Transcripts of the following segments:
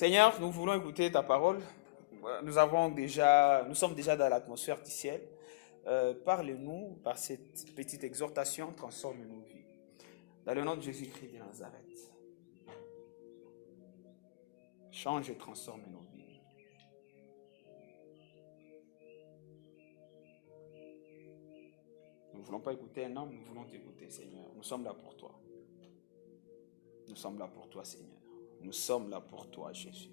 Seigneur, nous voulons écouter ta parole. Nous sommes déjà dans l'atmosphère du ciel. Parle-nous par cette petite exhortation, transforme nos vies. Dans le nom de Jésus-Christ de Nazareth. Change et transforme nos vies. Nous ne voulons pas écouter un homme, nous voulons t'écouter, Seigneur. Nous sommes là pour toi. Nous sommes là pour toi, Seigneur. Nous sommes là pour toi, Jésus.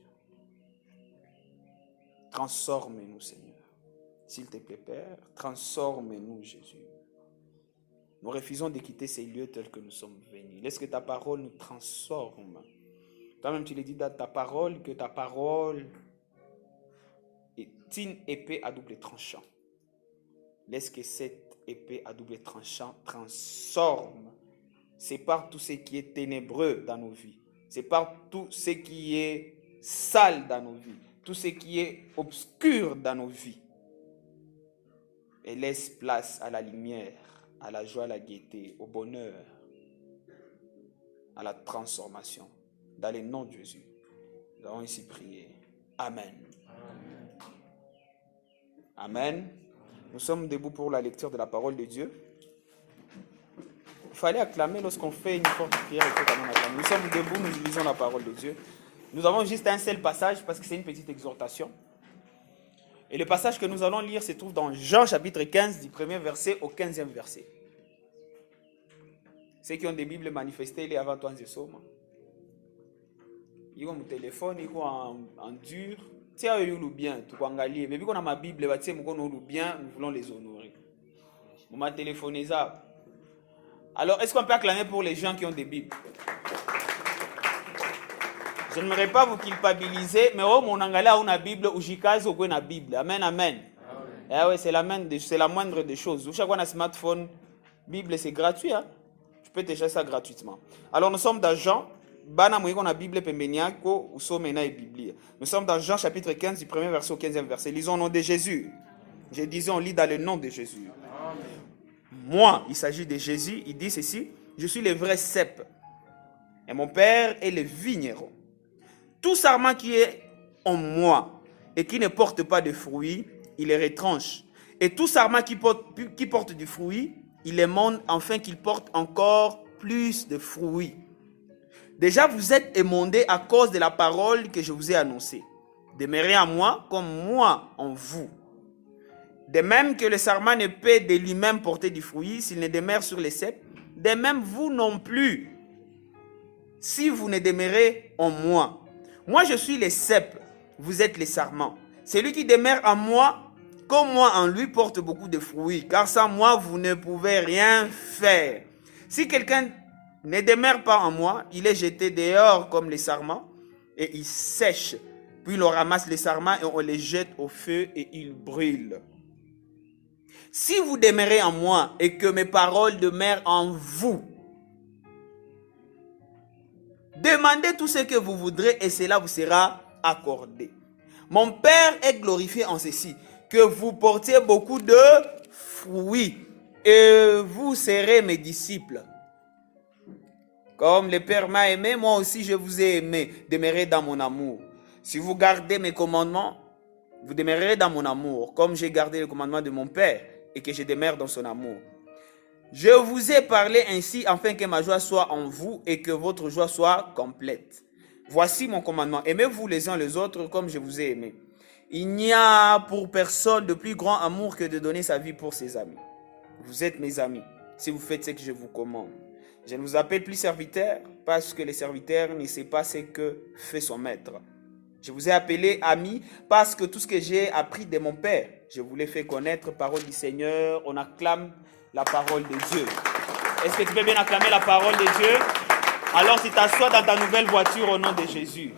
Transforme-nous, Seigneur. S'il te plaît, Père, transforme-nous, Jésus. Nous refusons de quitter ces lieux tels que nous sommes venus. Laisse que ta parole nous transforme. Toi-même, tu l'as dit dans ta parole, que ta parole est une épée à double tranchant. Laisse que cette épée à double tranchant transforme. Sépare tout ce qui est ténébreux dans nos vies. Sépare tout ce qui est sale dans nos vies. Tout ce qui est obscur dans nos vies. Et laisse place à la lumière, à la joie, à la gaieté, au bonheur, à la transformation. Dans le nom de Jésus, nous avons ici prié. Amen. Amen. Nous sommes debout pour la lecture de la parole de Dieu. Il fallait acclamer lorsqu'on fait une forte prière. Nous sommes debout, nous lisons la parole de Dieu. Nous avons juste un seul passage parce que c'est une petite exhortation. Et le passage que nous allons lire se trouve dans Jean chapitre 15, du 1er verset au 15e verset. Ceux qui ont des Bibles manifestées, les avant toi en somme. Ils ont mon téléphone, ils ont en dur. Tiens, ils ont bien, tout quoi ngalier. Mais vu qu'on a ma Bible, bien, nous voulons les honorer. On m'a téléphoné ça. Alors, est-ce qu'on peut acclamer pour les gens qui ont des Bibles? Je n'aimerais pas vous culpabiliser, mais oh, mon angala a une Bible, ou j'ikaze ou une Bible. Amen, amen. Eh oui, c'est la moindre des choses. Chaque fois, un smartphone, Bible, c'est gratuit. Hein? Tu peux télécharger ça gratuitement. Alors, nous sommes dans Jean. Nous sommes dans Jean chapitre 15, du 1er verset au 15e verset. Lisons au nom de Jésus. Je disais, on lit dans le nom de Jésus. Amen. Moi, il s'agit de Jésus, il dit ceci: je suis le vrai cep, et mon Père est le vigneron. Tout sarment qui est en moi et qui ne porte pas de fruits, il les retranche. Et tout sarment qui porte du fruit, il les monte afin qu'il porte encore plus de fruits. Déjà, vous êtes émondés à cause de la parole que je vous ai annoncée. Demeurez en moi comme moi en vous. De même que le sarment ne peut de lui-même porter du fruit s'il ne demeure sur les cep, de même vous non plus, si vous ne demeurez en moi. Moi, je suis le cep, vous êtes les sarments. Celui qui demeure en moi, comme moi en lui, porte beaucoup de fruits, car sans moi, vous ne pouvez rien faire. Si quelqu'un ne demeure pas en moi, il est jeté dehors comme les sarments, et il sèche. Puis on ramasse les sarments et on les jette au feu et ils brûlent. Si vous demeurez en moi et que mes paroles demeurent en vous, demandez tout ce que vous voudrez et cela vous sera accordé. Mon Père est glorifié en ceci, que vous portiez beaucoup de fruits et vous serez mes disciples. Comme le Père m'a aimé, moi aussi je vous ai aimé. Demeurez dans mon amour. Si vous gardez mes commandements, vous demeurerez dans mon amour, comme j'ai gardé le commandement de mon Père et que je demeure dans son amour. Je vous ai parlé ainsi afin que ma joie soit en vous et que votre joie soit complète. Voici mon commandement. Aimez-vous les uns les autres comme je vous ai aimé. Il n'y a pour personne de plus grand amour que de donner sa vie pour ses amis. Vous êtes mes amis si vous faites ce que je vous commande. Je ne vous appelle plus serviteur parce que le serviteur ne sait pas ce que fait son maître. Je vous ai appelé ami parce que tout ce que j'ai appris de mon Père, je vous l'ai fait connaître. Parole du Seigneur, on acclame la parole de Dieu. Est-ce que tu peux bien acclamer la parole de Dieu? Alors tu t'assois dans ta nouvelle voiture au nom de Jésus.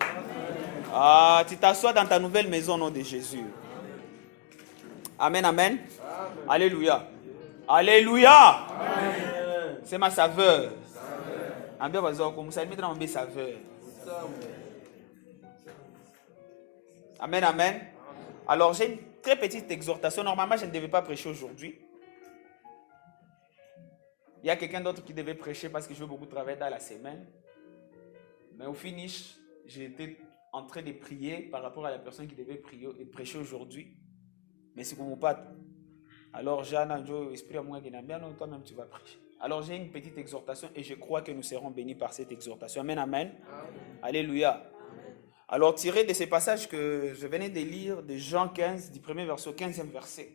Ah, tu t'assois dans ta nouvelle maison au nom de Jésus. Amen, amen. Alléluia. Alléluia. C'est ma saveur. Amen, amen. Alors j'ai une très petite exhortation. Normalement, je ne devais pas prêcher aujourd'hui. Il y a quelqu'un d'autre qui devait prêcher parce que je veux beaucoup travailler dans la semaine. Mais au finish, j'ai été en train de prier par rapport à la personne qui devait prier et prêcher aujourd'hui. Mais c'est comme pas. Alors, Jeanne, esprit à moi qui n'a bien, toi-même tu vas prêcher. Alors, j'ai une petite exhortation et je crois que nous serons bénis par cette exhortation. Amen, amen. Amen. Alléluia. Amen. Alors, tiré de ces passages que je venais de lire de Jean 15, du premier verset au 15e verset.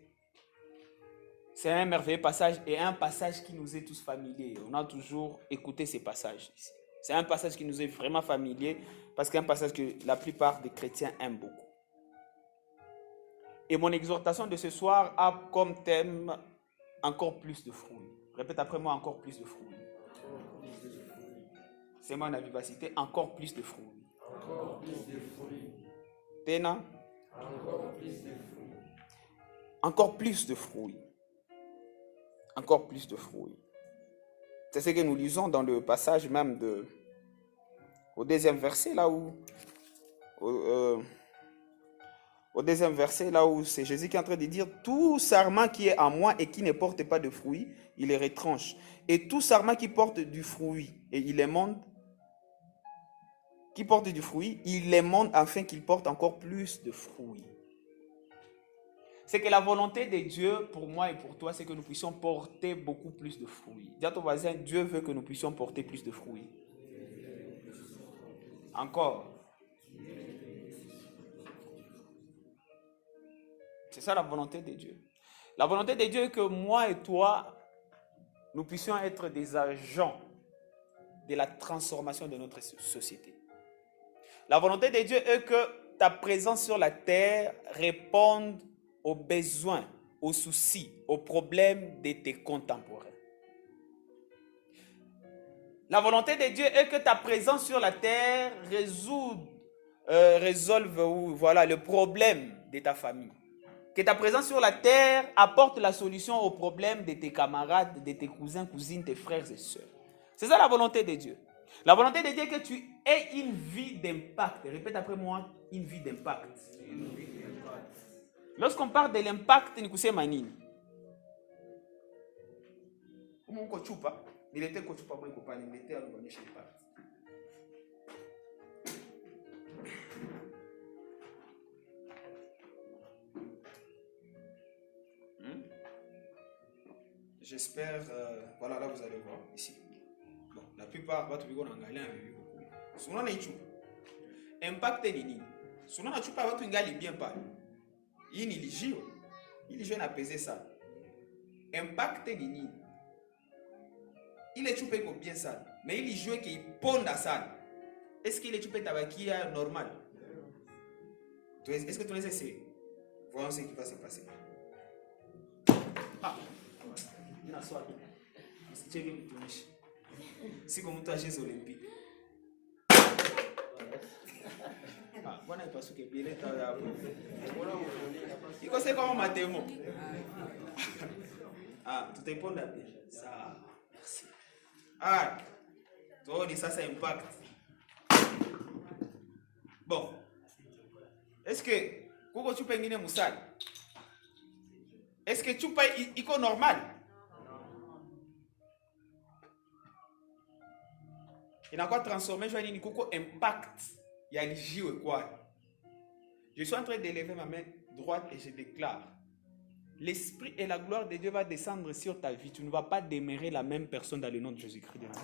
C'est un merveilleux passage et un passage qui nous est tous familier. On a toujours écouté ces passages ici. C'est un passage qui nous est vraiment familier parce que c'est un passage que la plupart des chrétiens aiment beaucoup. Et mon exhortation de ce soir a comme thème encore plus de fruits. Répète après moi, encore plus de fruits. C'est mon vivacité, encore plus de fruits. Encore plus de fruits. Tena? Encore plus de fruits. Encore plus de fruits. Encore plus de fruits. C'est ce que nous lisons dans le passage même au deuxième verset, là où au deuxième verset, là où c'est Jésus qui est en train de dire « Tout sarment qui est en moi et qui ne porte pas de fruits, il est retranche. Et tout sarment qui porte du fruit, et il émonde, qui porte du fruit, il émonde afin qu'il porte encore plus de fruits. » C'est que la volonté de Dieu, pour moi et pour toi, c'est que nous puissions porter beaucoup plus de fruits. Dis à ton voisin, Dieu veut que nous puissions porter plus de fruits. Encore. C'est ça la volonté de Dieu. La volonté de Dieu est que moi et toi, nous puissions être des agents de la transformation de notre société. La volonté de Dieu est que ta présence sur la terre réponde aux besoins, aux soucis, aux problèmes de tes contemporains. La volonté de Dieu est que ta présence sur la terre résolve le problème de ta famille. Que ta présence sur la terre apporte la solution aux problèmes de tes camarades, de tes cousins, cousines, tes frères et sœurs. C'est ça la volonté de Dieu. La volonté de Dieu est que tu aies une vie d'impact. Répète après moi, une vie d'impact. Lorsqu'on parle de l'impact, ni kusema nini? Uko chupa, nilete ko chupa kwa iko pale, nilete anaonyesha impact. J'espère, voilà, là vous allez voir, ici. Bon, la plupart, watu biko naangalia beaucoup. Souvent na chupa. Impact ni nini? Souvent na chupa watu ingali bien pale. Hii nilijio. Nilijio na pese sana. Impact ni nini? Ile chupa iko bien sana, mais ilijio ki iponda sana. Est-ce que ile chupa tabakia normal? Est-ce que tu laisses essayer? Voyons ce qui va se passer. Ah. Si comme toi Jeux olympiques. Ah, voilà parce que bien est à il conseille comment ma démo. Ah, tu te réponds bien. Ça, merci. Ah, toi ça impact. Bon. Est-ce que Koko tu peux ngine musali? Est-ce que tu peux iko normal? Il n'a pas transformé, je vais dire, impact. Il y a l'Ijiwe quoi. Je suis en train d'élever ma main droite et je déclare. L'esprit et la gloire de Dieu va descendre sur ta vie. Tu ne vas pas demeurer la même personne dans le nom de Jésus-Christ.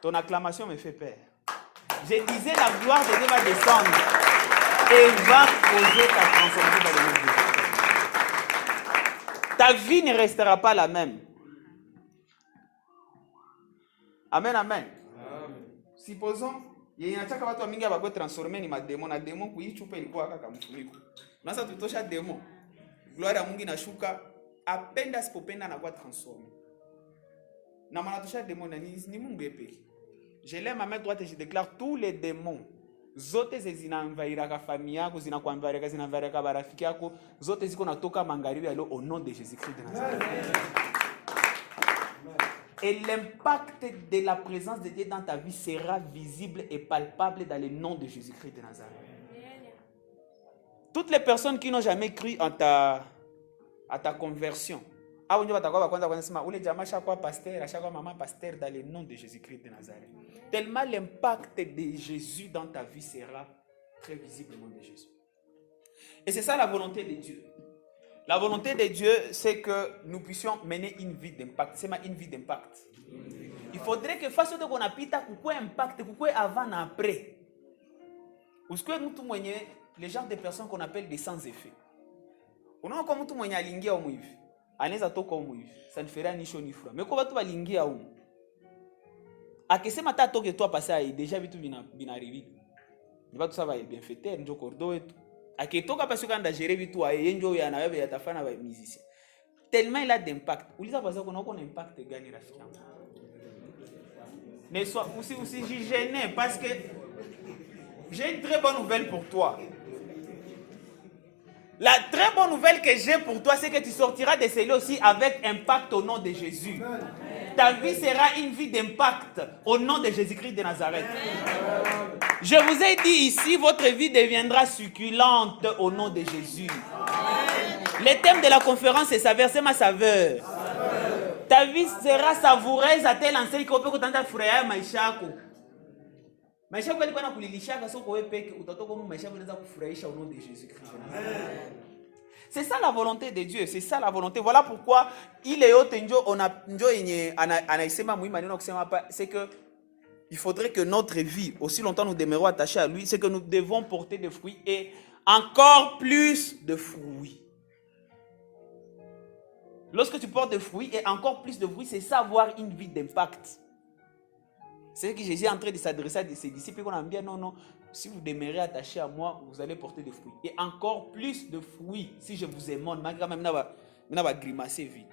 Ton acclamation me fait peur. Je disais, la gloire de Dieu va descendre et va poser ta transformation dans le nom de Jésus. Ta vie ne restera pas la même. Amen, amen. Supposons, il y a un chaka watu mingi abakwe transformer ni mademo na demo kuichupa ilikuwa kaka mfuniko. Nasa tutosha demo. Gloire ya Mungu inashuka, apenda sipopenda na kwa transformer. Na manatosha demo na ni Mungu epeki. Je lève ma main droite et je déclare tous les démons. Zote zinaanvairaka famille yako, zinakuanvairaka, zinaanvairaka barafiki yako, zote ziko natoka magharibi ya leo au nom de Jésus-Christ de Nazareth. Et l'impact de la présence de Dieu dans ta vie sera visible et palpable dans le nom de Jésus-Christ de Nazareth. Toutes les personnes qui n'ont jamais cru à ta conversion, chaque pasteur, chaque maman pasteur dans le nom de Jésus-Christ de Nazareth. tellement l'impact de Jésus dans ta vie sera très visible au nom de Jésus. Et c'est ça la volonté de Dieu. La volonté de Dieu, c'est que nous puissions mener une vie d'impact. C'est une vie d'impact. Il faudrait que face à ce qu'on a pita, pourquoi impact, pourquoi avant et après. Parce que nous tous les genres de personnes qu'on appelle des sans effet. On a comme tout moyen alingué au mouif. Aneza toko au mouif. Ça ne fera ni chaud ni froid. Mais comment tu vas alinguer à où? À que ce matin que toi passé à déjà vu tout bien arrivé. Il va tout ça va bien fêter, nous cordo et tout. À que toi parce que quand gérer vite tout à yenjo ya na ya ta fana va musicien. Tellement il a d'impact. Ou lisa parce qu'on a un impact gagner la fiam. Mais soit aussi j'y gêné parce que j'ai une très bonne nouvelle pour toi. La très bonne nouvelle que j'ai pour toi, c'est que tu sortiras de celle aussi avec impact au nom de Jésus. Ta vie sera une vie d'impact au nom de Jésus-Christ de Nazareth. Je vous ai dit ici, votre vie deviendra succulente au nom de Jésus. Le thème de la conférence est saveur, c'est ma saveur. Ta vie sera savoureuse à tel enseigne qu'on peut t'entendre frère maishako. Maisha kweli bwana kulilishaka soko wewe peke utatoka mu maisha unaweza kufurahisha au nom de Jésus-Christ. C'est ça la volonté de Dieu, c'est ça la volonté. Voilà pourquoi il est yote njo ona njo yenye anaisema muhimu maneno kusema hapa, c'est que il faudrait que notre vie, aussi longtemps nous demeurons attachés à lui, c'est que nous devons porter des fruits et encore plus de fruits. Lorsque tu portes des fruits et encore plus de fruits, c'est ça avoir une vie d'impact. C'est ce que Jésus est en train de s'adresser à ses disciples. On a dit non, si vous demeurez attachés à moi, vous allez porter des fruits. Et encore plus de fruits si je vous aimante. Malgré même, je vais grimacer vite.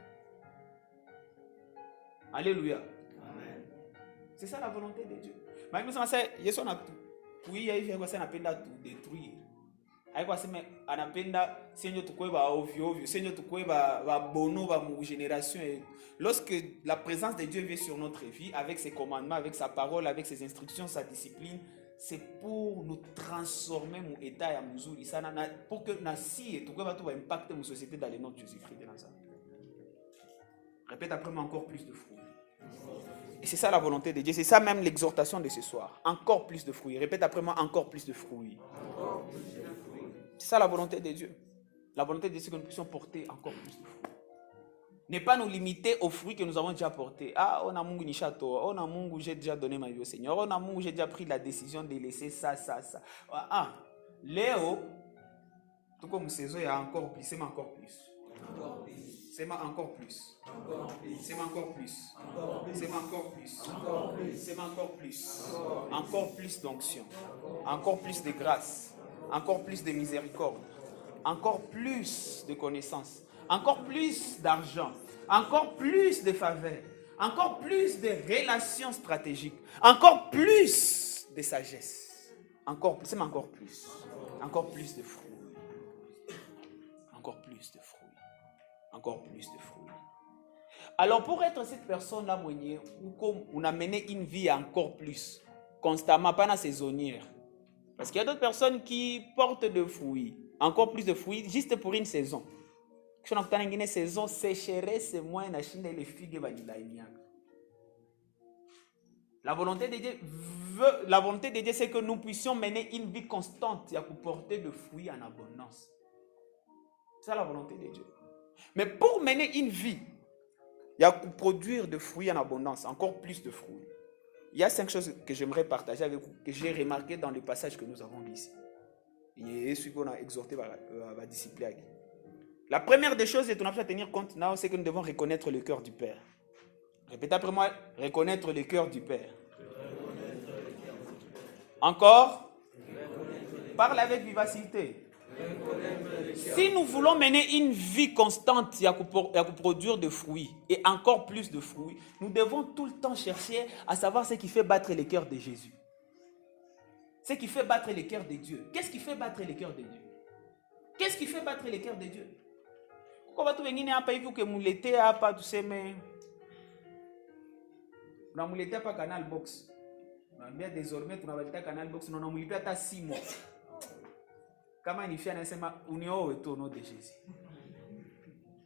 Alléluia. Amen. C'est ça la volonté de Dieu. Mais nous savons que Jésus a tout. Oui, il y a tout détruire. Anapenda senyo tukwe ba ovyo senyo tukwe ba bono ba mu génération. Lorsque la présence de Dieu vient sur notre vie avec ses commandements, avec sa parole, avec ses instructions, sa discipline, c'est pour nous transformer mon état ya muzuri sana pour que nasi tukwe ba tout va impacter mon société dans le nom de Jésus-Christ de Nazareth. Répète après moi, encore plus de fruits. Et c'est ça la volonté de Dieu, c'est ça même l'exhortation de ce soir. Encore plus de fruits. Répète après moi, encore plus de fruits. C'est ça la volonté de Dieu. La volonté de Dieu, c'est que nous puissions porter encore plus de fruits. Ne pas nous limiter aux fruits que nous avons déjà portés. Ah, on a Mungu ni château. On a Mungu, j'ai déjà donné ma vie au Seigneur. On a Mungu, j'ai déjà pris la décision de laisser ça. Ah, Léo, tout comme saison, il y a encore plus. C'est encore plus. C'est encore plus. C'est encore plus. C'est encore plus. C'est encore plus. Encore plus d'onction. Encore plus de grâce. Encore plus de miséricorde, encore plus de connaissances, encore plus d'argent, encore plus de faveur, encore plus de relations stratégiques, encore plus de sagesse, encore plus de fruits, encore plus de fruits, encore plus de fruits. Alors pour être cette personne-là, on a mené une vie encore plus, constamment, pas dans saisonnière. Parce qu'il y a d'autres personnes qui portent de fruits, encore plus de fruits, juste pour une saison. Si on a une saison, sécheresse, c'est moins la Chine et les figues. La volonté de Dieu, c'est que nous puissions mener une vie constante et porter de fruits en abondance. C'est ça la volonté de Dieu. Mais pour mener une vie, il y a produire de fruits en abondance, encore plus de fruits. Il y a 5 choses que j'aimerais partager avec vous, que j'ai remarquées dans les passages que nous avons lus ici. Et ce qu'on a exhorté à discipliner. La première des choses, et on a à tenir compte, c'est que nous devons reconnaître le cœur du Père. Répétez après moi, reconnaître le cœur du Père. Encore, parle avec vivacité. Si nous voulons mener une vie constante et à produire de fruits, et encore plus de fruits, nous devons tout le temps chercher à savoir ce qui fait battre le cœur de Jésus. Ce qui fait battre le cœur de Dieu. Qu'est-ce qui fait battre le cœur de Dieu? Qu'est-ce qui fait battre le cœur de Dieu? Pourquoi tu venir hapa hivi que mulete hapa tuseme na mulete hapa Canal Box. Naambia désormais tunabaleta Canal Box na mulipia hata 6 mois. Kama ni fia anasema unioe tu au nom de Jésus.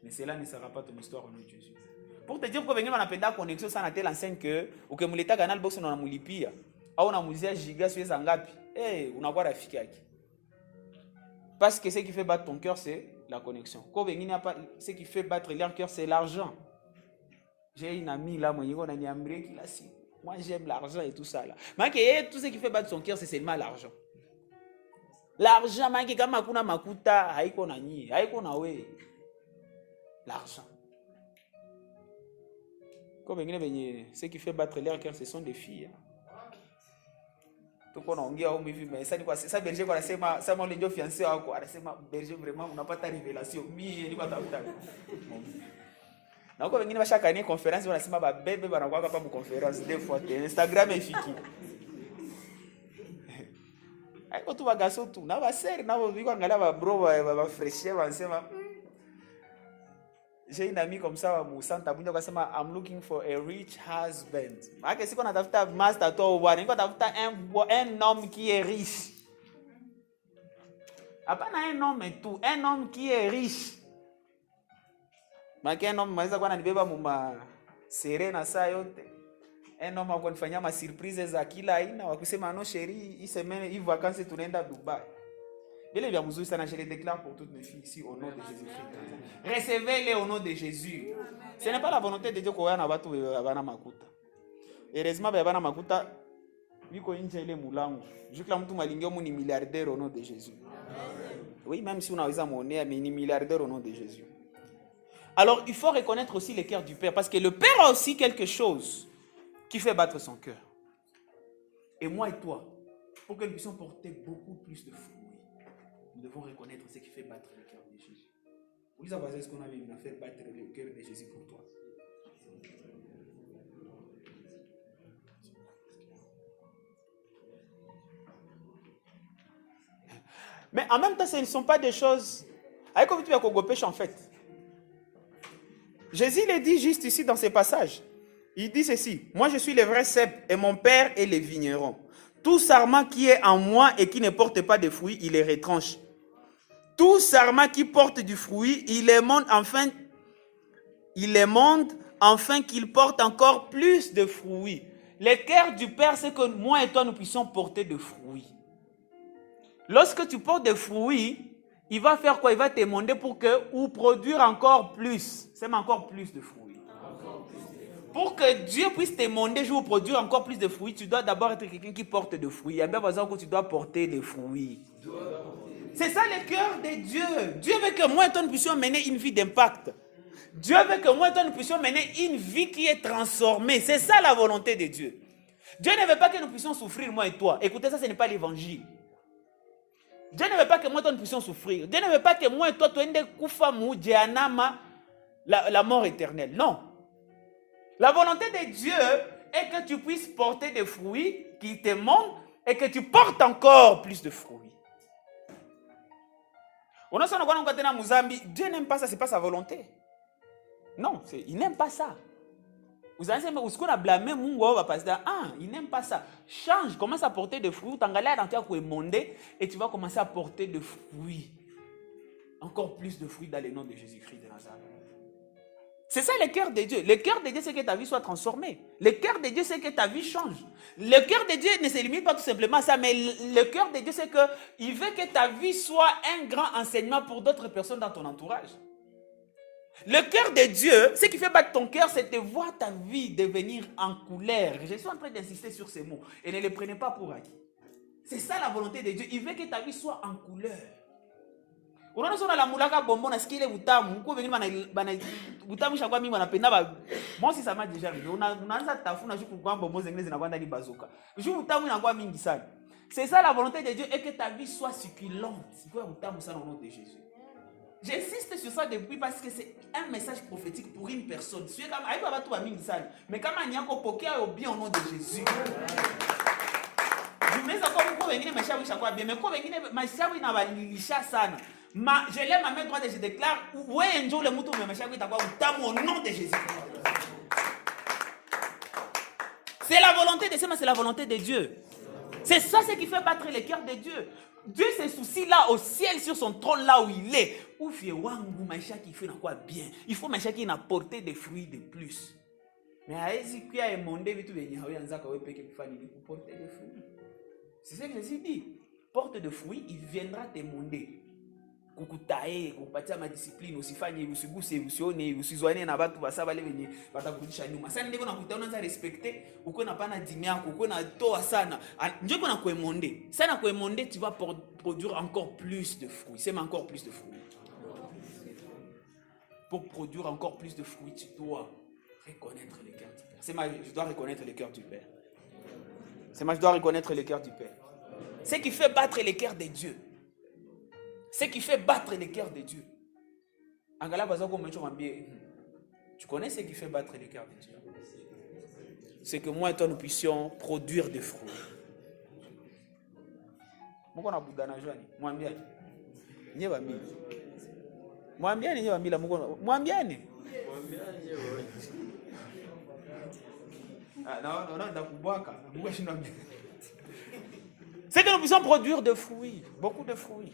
Mais cela ne sera pas ton histoire au nom de Jésus. Pour te dire que on a la connexion ça na telle enseigne que ou que muleta canal box na mulipia au na muzia giga sur zangapi unakuwa rafiki yake. Parce que ce qui fait battre ton cœur c'est la connexion. Ce qui fait battre leur cœur c'est l'argent. J'ai une amie là, moi j'aime l'argent et tout ça là. Mais tout ce qui fait battre son cœur c'est seulement l'argent. L'argent mangi kama kuna makuta haiko na nyi, haiko na we. L'argent. Ce qui fait battre leur cœur, ce sont des filles. Tout qu'on a dit, mais ça dit quoi? Ça berger quoi? Ça m'a dit fiancé quoi? C'est berger vraiment, on n'a pas ta révélation. Mi, ni quoi ta ta. Donc quand on chaque année conférence, on a dit ma bébé va n'avoir pas mon conférence deux fois. Instagram est fiki. Quand tu vas gasser tout, na va serre, na va vivre ngala va bro va fraîcheur, va sema. J'ai une amie comme ça au centre Abuja qui dit I'm looking for a rich husband. Ah que si on a tafuta master toi ou bwana, on tafuta un homme qui est riche. Hapana un homme et tout, un homme qui est riche. Maki un homme maweza kuwa ananibeba muma serena saa yote. Un homme akonifanyia ma surprise za kila aina, wakusema no chérie, hii semaine hii vacances tunaenda Dubai. Bien bien mzuri sana, je les déclare pour toutes mes filles ici au nom de Jésus-Christ. Recevez-les au nom de Jésus. Ce n'est pas la volonté de Dieu qu'on a batu bana makuta. Heureusement bana makuta biko nje ile mulango. Jukla mtu malingio mu ni milliardaire au nom de Jésus. Oui, même si on a monnaie, mais ni milliardaire au nom de Jésus. Alors, il faut reconnaître aussi le cœur du Père, parce que le Père a aussi quelque chose qui fait battre son cœur. Et moi et toi, pour que nous puissions porter beaucoup plus de fruits, nous devons reconnaître ce qui fait battre le cœur de Jésus. Vous savez ce qu'on a fait battre le cœur de Jésus pour toi. Mais en même temps, ce ne sont pas des choses... Avec comme tu as pêche en fait. Jésus le dit juste ici dans ces passages. Il dit ceci. Moi je suis le vrai cep et mon père est le vigneron. Tout sarment qui est en moi et qui ne porte pas de fruits, il les retranche. Tout sarment qui porte du fruit, il les monte afin qu'il porte encore plus de fruits. Le cœur du Père, c'est que moi et toi, nous puissions porter de fruits. Lorsque tu portes des fruits, il va faire quoi? Il va te demander pour que, ou produire encore plus. C'est encore plus de fruits. Pour que Dieu puisse te demander de produire encore plus de fruits, tu dois d'abord être quelqu'un qui porte des fruits. Il y a bien besoin que tu dois porter des fruits. C'est ça le cœur de Dieu. Dieu veut que moi et toi nous puissions mener une vie d'impact. Dieu veut que moi et toi nous puissions mener une vie qui est transformée. C'est ça la volonté de Dieu. Dieu ne veut pas que nous puissions souffrir, moi et toi. Écoutez, ça, ce n'est pas l'évangile. Dieu ne veut pas que moi et toi nous puissions souffrir. Dieu ne veut pas que moi et toi, la mort éternelle. Non. La volonté de Dieu est que tu puisses porter des fruits qui te montrent et que tu portes encore plus de fruits. Dieu n'aime pas ça, ce n'est pas sa volonté. Non, il n'aime pas ça. Vous allez dire, est-ce qu'on a blâmé Mungo? Il n'aime pas ça. Change, commence à porter des fruits. Et tu vas commencer à porter des fruits. Encore plus de fruits dans le nom de Jésus-Christ de Nazareth. C'est ça le cœur de Dieu. Le cœur de Dieu, c'est que ta vie soit transformée. Le cœur de Dieu, c'est que ta vie change. Le cœur de Dieu ne se limite pas tout simplement à ça, mais le cœur de Dieu, c'est qu'il veut que ta vie soit un grand enseignement pour d'autres personnes dans ton entourage. Le cœur de Dieu, ce qui fait battre ton cœur, c'est de voir ta vie devenir en couleur. Je suis en train d'insister sur ces mots. Et ne les prenez pas pour acquis. C'est ça la volonté de Dieu. Il veut que ta vie soit en couleur. Unaona sona la mulaka bombo na skile utamu uko wengine bana utamu shakwa mimi wanapenda ba moi si ça m'a déjà arrivé unaanza tafuna juku kwa bombo zingine zinakwenda ni bazoka juu utamu inakuwa mingi sana. C'est ça la volonté de Dieu et que ta vie soit succulente. C'est quoi utamu sana au nom de Jésus. J'insiste sur ça depuis parce que c'est un message prophétique pour une personne. C'est comme aïe baba tout mingi sana mais kama nyako pokea au bien au nom de Jésus. Jumeza kwa uko wengine mashauri shakwa bien mais kwa wengine mashauri na balilisha sana. Je lève ma main droite et je déclare au nom de Jésus. C'est la volonté de Dieu, mais c'est la volonté de Dieu. C'est ça ce qui fait battre le cœur de Dieu. Dieu se soucie là au ciel, sur son trône, là où il est. Ou fait wangu maisha qui fait quoi bien. Il faut maisha qui n'a porté des fruits de plus. Mais à Ezekiel et monde vitu venye hawe anza kawe peke kufani ni porter des fruits. C'est ce que Jésus dit. Porte de fruits, il viendra t'émonder. Kukutae, kukupatia ma discipline, usifanye, usiguse, usione, usizwane na watu basa wale wenye watakurudisha nyuma. Sasa ndiko nakuta unaanza respecter, uko na pana dimi yako, uko na toa sana. Ndio kuna kuemonde. Sana kuemonde, tu vas produire encore plus de fruits. C'est encore plus de fruits. Pour produire encore plus de fruits, tu dois reconnaître le cœur du Père. C'est ma, je dois reconnaître le cœur du Père. C'est ma, je dois reconnaître le cœur du Père. Ce qui fait battre le cœur de Dieu. Ce qui fait battre le cœur de Dieu. Tu connais ce qui fait battre le cœur de Dieu? C'est que moi et toi, nous puissions produire des fruits. C'est que nous puissions produire des fruits, beaucoup de fruits.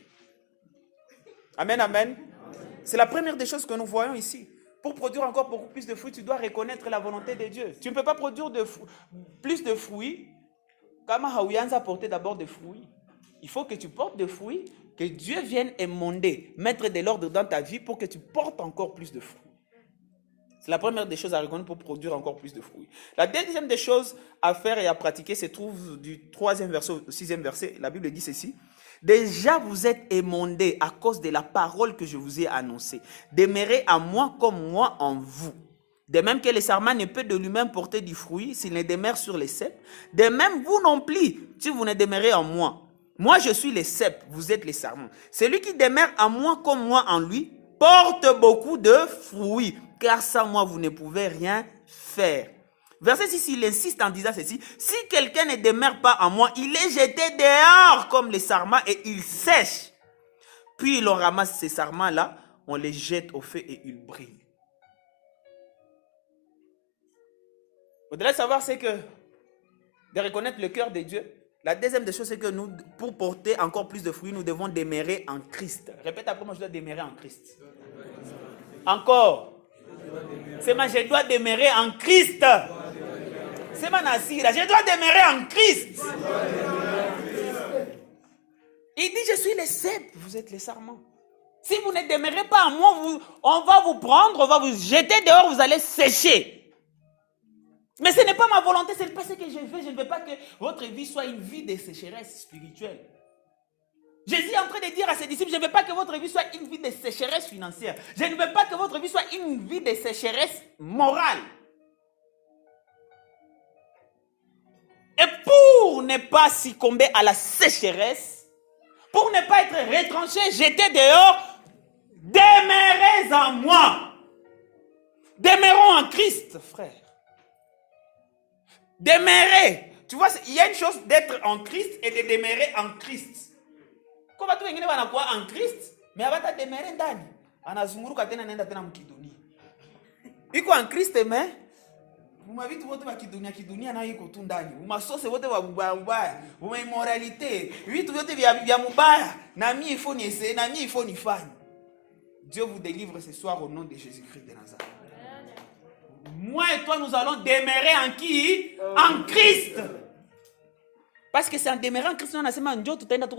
Amen, amen. C'est la première des choses que nous voyons ici. Pour produire encore beaucoup plus de fruits, tu dois reconnaître la volonté de Dieu. Tu ne peux pas produire plus de fruits comme Haouyanza porter d'abord des fruits. Il faut que tu portes des fruits, que Dieu vienne émonder, mettre de l'ordre dans ta vie pour que tu portes encore plus de fruits. C'est la première des choses à reconnaître pour produire encore plus de fruits. La deuxième des choses à faire et à pratiquer se trouve du 3e verset au 6e verset. La Bible dit ceci. Déjà vous êtes émondés à cause de la parole que je vous ai annoncée. Demeurez en moi comme moi en vous. De même que le sarment ne peut de lui-même porter du fruit s'il ne demeure sur les cèpes. De même vous non plus, si vous ne demeurez en moi. Moi je suis les cèpes, vous êtes les sarments. Celui qui demeure en moi comme moi en lui porte beaucoup de fruits. Car sans moi vous ne pouvez rien faire. Verset 6, il insiste en disant ceci. Si quelqu'un ne demeure pas en moi, il est jeté dehors comme les sarments et il sèche. Puis l'on ramasse ces sarments-là, on les jette au feu et ils brillent. Au-delà de savoir, c'est que de reconnaître le cœur de Dieu, la deuxième des choses, c'est que nous, pour porter encore plus de fruits, nous devons demeurer en Christ. Répète après moi, je dois demeurer en Christ. Encore. C'est moi, je dois demeurer en Christ. C'est ma nasira, je dois demeurer en Christ. Il dit, je suis les cèpes, vous êtes les sarments. Si vous ne demeurez pas en moi, on va vous prendre, on va vous jeter dehors, vous allez sécher. Mais ce n'est pas ma volonté, ce n'est pas ce que je veux. Je ne veux pas que votre vie soit une vie de sécheresse spirituelle. Jésus est en train de dire à ses disciples, je ne veux pas que votre vie soit une vie de sécheresse financière. Je ne veux pas que votre vie soit une vie de sécheresse morale. Et pour ne pas succomber à la sécheresse, pour ne pas être retranché, jeté dehors, demeurez en moi. Demeurons en Christ, frère. Demeurez. Tu vois, il y a une chose d'être en Christ et de demeurer en Christ. Comment tu veux en Christ, mais avant de demeurer ndani, anazunguruka tena nenda tena mkidunia. Iko en Christ mais vitu wote wa kidunia na iko tu ndani. Masose wote wa mbaya, immoralité, vitu vyote vya mbaya, na mimi ifo ni essayer, na mimi ifo nifanye. Dieu vous délivre ce soir au nom de Jésus-Christ de Nazareth. Moi et toi, nous allons demeurer en qui? En Christ. Parce que c'est en demeurant en Christ, on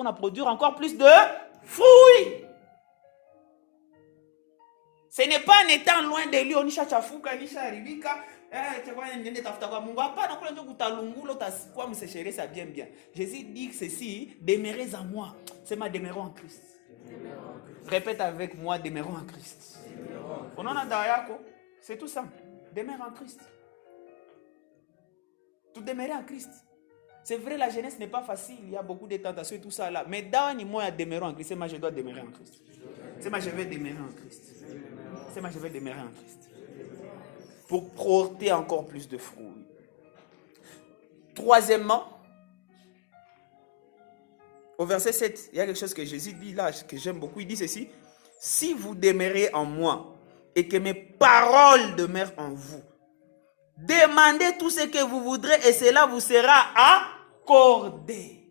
a produire encore plus de fruits. Ce n'est pas en étant loin de lui, on y chachafuka, ni charibika, Jésus dit ceci, demeurez en moi. C'est ma demeurons en Christ. Répète avec moi, demeurons en Christ. C'est tout simple. Demeure en Christ. Tout demeurer en Christ. C'est vrai, la jeunesse n'est pas facile. Il y a beaucoup de tentations et tout ça là. Mais dans moi, demeurons en Christ. C'est moi, je dois demeurer en Christ. C'est moi, je vais demeurer en Christ. C'est moi, je vais demeurer en Christ. Pour porter encore plus de fruits. Troisièmement, au verset 7, il y a quelque chose que Jésus dit là, que j'aime beaucoup. Il dit ceci. Si vous demeurez en moi et que mes paroles demeurent en vous, demandez tout ce que vous voudrez et cela vous sera accordé.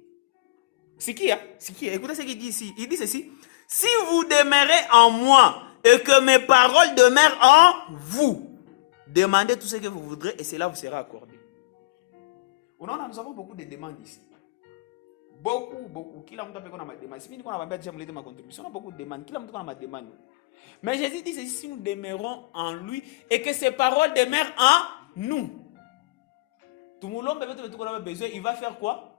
C'est qui, hein? C'est qui? Écoutez ce qu'il dit ici. Il dit ceci. Si vous demeurez en moi et que mes paroles demeurent en vous, demandez tout ce que vous voudrez et cela vous sera accordé. Nous avons beaucoup de demandes ici. Beaucoup. Qui l'a montré qu'on a ma demande? Si nous avons déjà ma contribution, on a beaucoup de demandes. Qui l'a montré qu'on a ma demande? Mais Jésus dit ceci, si nous demeurons en lui et que ses paroles demeurent en nous. Tout le monde a besoin, il va faire quoi?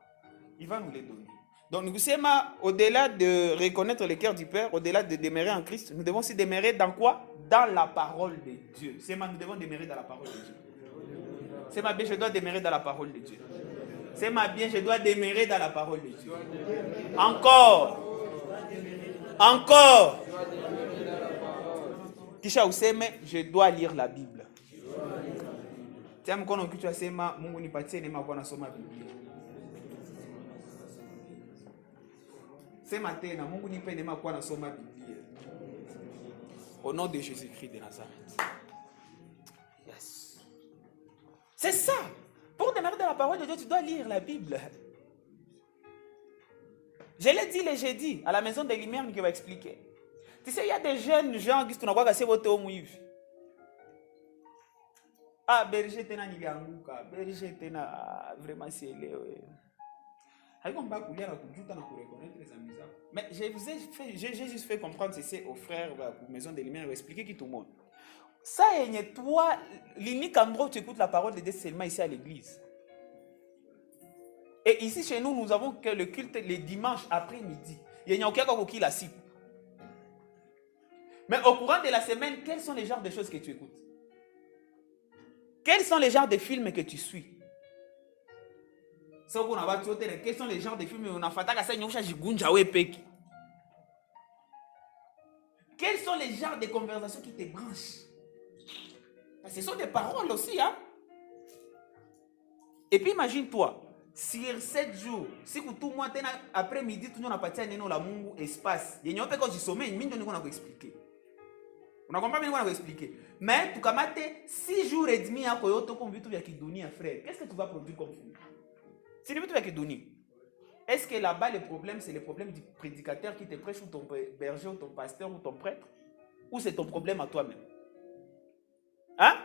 Il va nous les donner. Donc nous sommes au-delà de reconnaître le cœur du Père, au-delà de demeurer en Christ, nous devons aussi demeurer dans quoi? Dans la parole de Dieu. Nous devons demeurer dans la parole de Dieu. C'est ma bien, je dois demeurer dans la parole de Dieu. C'est ma bien, je dois demeurer dans la parole de Dieu. Encore. Kisha useme, je dois lire la Bible. Tiens, mkono kichwa sema, Mungu nipatie neema kwa nasoma Biblia. Sema tena, Mungu nipe neema kwa nasoma Biblia. Au nom de Jésus-Christ de Nazareth. Yes. C'est ça. Pour demeurer dans la parole de Dieu, tu dois lire la Bible. Je l'ai dit le jeudi, à la maison des Lumières, qui va expliquer. Tu sais, il y a des jeunes gens qui sont casser votre homme. Ah, berger tena nilianguka, berger tena vraiment c'est le. Mais j'ai juste fait comprendre ceci aux frères de la maison des Lumières, expliquer qui tout le monde. Ça est toi, l'unique endroit où tu écoutes la parole de Dieu, c'est seulement ici à l'église. Et ici chez nous, nous avons que le culte les dimanches après-midi. Il n'y a aucun qui la cible. Mais au courant de la semaine, quels sont les genres de choses que tu écoutes? Quels sont les genres de films que tu suis? Quels sont les genres de films Quels sont les genres de conversations qui te branchent? Ce sont des paroles aussi, hein? Et puis imagine-toi, sur 7 jours, si tout le monde après-midi, tout le monde a parti à l'amour espace, il y a un peu quand je sommeille, il y a un peu expliquer. On a compris bien qu'on va expliquer. Mais tu as 6 jours et demi à Koyoto comme tu as donné, frère. Qu'est-ce que tu vas produire comme fruit? Si tu as donné. Est-ce que là-bas le problème c'est le problème du prédicateur qui te prêche ou ton berger ou ton pasteur ou ton prêtre? Ou c'est ton problème à toi-même? Hein?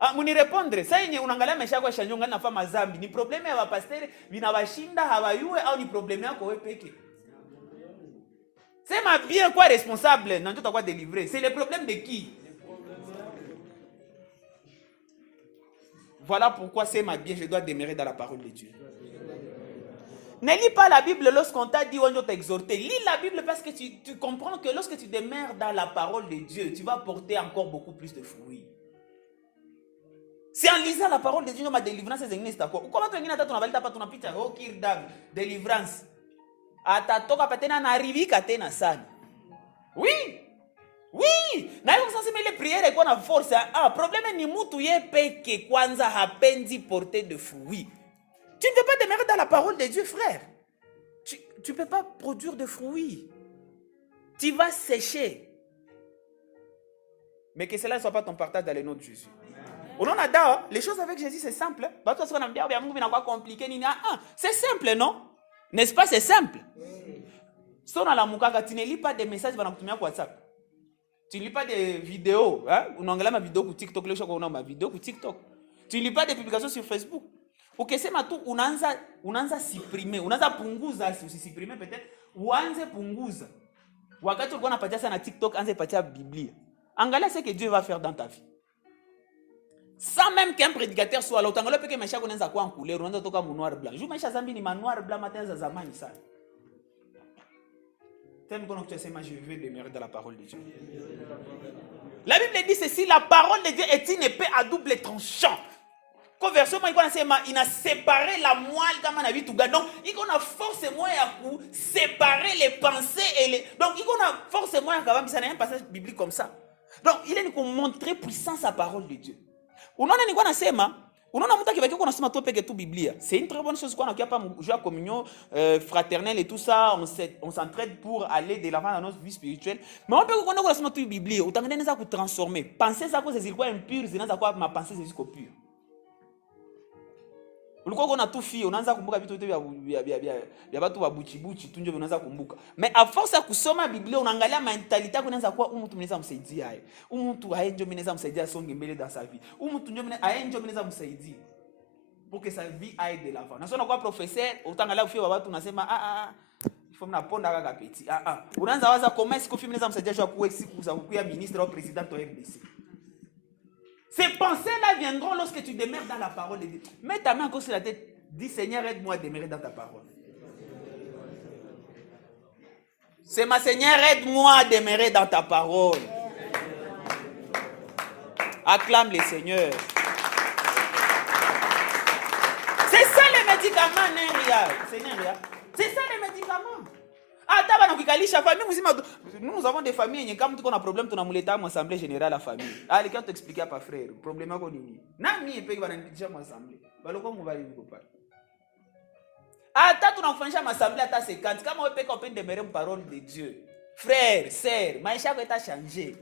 Ah, muni répondre. Ça y est, on angalia mesha kwa shanyo ngana fa mazambi. Ni problème ya pasteur, bina bashinda habayue au ni problème ya ko peke. C'est ma bien quoi responsable, non tu t'as quoi délivrer. C'est le problème de qui? Voilà pourquoi c'est ma bien, je dois demeurer dans la parole de Dieu. Ne lis pas la Bible lorsqu'on t'a dit on doit t'exhorter. Lis la Bible parce que tu comprends que lorsque tu demeures dans la parole de Dieu, tu vas porter encore beaucoup plus de fruits. C'est en lisant la parole de Dieu que ma délivrance est existe. Comment tu as dit que tu n'as pas ton pitié? Oh, kirdab, délivrance. Atatoka patena na arrivika tena sana. Oui. Oui. Na hiyo sasa mele prière iko na force. Ah, problème ni mtu yepeke kwanza hapendi porter de fruits. Tu ne peux pas demeurer dans la parole de Dieu, frère. Tu ne peux pas produire de fruits. Tu vas sécher. Mais que cela ne soit pas ton partage dans le nom de Jésus. Les choses avec Jésus, c'est simple. C'est simple, non? N'est-ce pas, c'est simple? Si on a la moukaka, tu ne lis pas des messages sur WhatsApp. Tu ne lis pas des vidéos. On a ma vidéo sur TikTok. On a ma vidéo sur TikTok. Tu ne lis pas des publications sur Facebook. Ok, c'est ma tout. On a supprimer. On a punguza. Si on supprimer peut-être. Ou on a punguza. Wakati on a parti ça na TikTok, on a parti à Bible. Angalia ce que Dieu va faire dans ta vie. Sans même qu'un prédicateur soit là, autant que mes chats connaissent à quoi en couleur, on a toka mon noir blanc. Je mes chats zambi ni ma noir blanc matin za zamani ça. T'aimes qu'on tu sais, je veux demeurer dans la parole de Dieu. La Bible dit ceci, la parole de Dieu est une épée à double tranchant. Conversion, il a séparé la moelle comme on a vu tout gars. Donc, il a forcément à séparer les pensées et les. Donc, il a forcément à ça n'a un passage biblique comme ça. Donc, il a montré puissance à la parole de Dieu. C'est une très bonne chose qu'on a pas jouer à communion fraternelle et tout ça, on s'entraide pour aller de l'avant dans notre vie spirituelle. Mais on peut connaître la toute Bible, autant que ça transformer. Penser ça que c'est quoi impur, c'est ça quoi ma pensée c'est jusqu'au pur. Ulikuwa kuna tu fie unaanza kumbuka vitu vya watu wa buchi tu ndio unaanza kumbuka. Mais à force ya kusoma Biblia unaangalia mentalite yako inaanza kuwa mtu mnaweza msaidia yeye. Mtu haye ndio mnaweza msaidia songe mbele dans sa vie. Mtu ndio haye ndio mnaweza msaidia pour que sa vie aille de l'avant. Na sio unakuwa professeur utaangalia ufie wa watu unasema il faut mnaponda kaka petit. Unaanza waza comment est-ce que ufie mnaweza msaidia kwa kuwa siku za kuwa ministre au président au RDC. Ces pensées-là viendront lorsque tu demeures dans la parole de Dieu. Mets ta main encore sur la tête. Dis Seigneur, aide-moi à demeurer dans ta parole. C'est ma Seigneur, aide-moi à demeurer dans ta parole. Acclame le Seigneur. C'est ça les médicaments, Néria. Seigneur, c'est ça les médicaments. Nous avons des familles, quand tu as un problème, tu as une assemblée générale à la famille. Allez, quand tu expliques à pas frère, le problème est qu'on Nami et puis va déjà assemblée. Baloko on va y couper. Tu n'as pas une assemblée à ta 50. Comment on peut comprendre de meilleures paroles de Dieu? Frère, sœur, maisha va changer.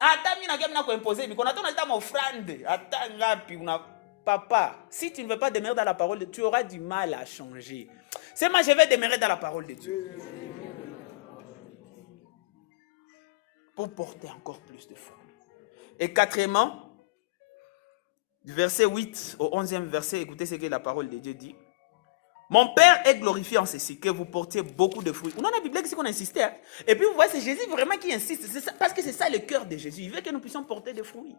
Attends, mina game na ko imposer, mais quand on a ta offrande, attends ngapi una papa, si tu ne veux pas demeurer dans la parole de Dieu, tu auras du mal à changer. C'est moi, je vais demeurer dans la parole de Dieu. Pour porter encore plus de fruits. Et quatrièmement, du verset 8 au 11e verset, écoutez ce que la parole de Dieu dit. Mon Père est glorifié en ceci, que vous portiez beaucoup de fruits. On a la Bible qui qu'on insistait. Hein? Et puis vous voyez, c'est Jésus vraiment qui insiste. C'est ça, parce que c'est ça le cœur de Jésus. Il veut que nous puissions porter des fruits.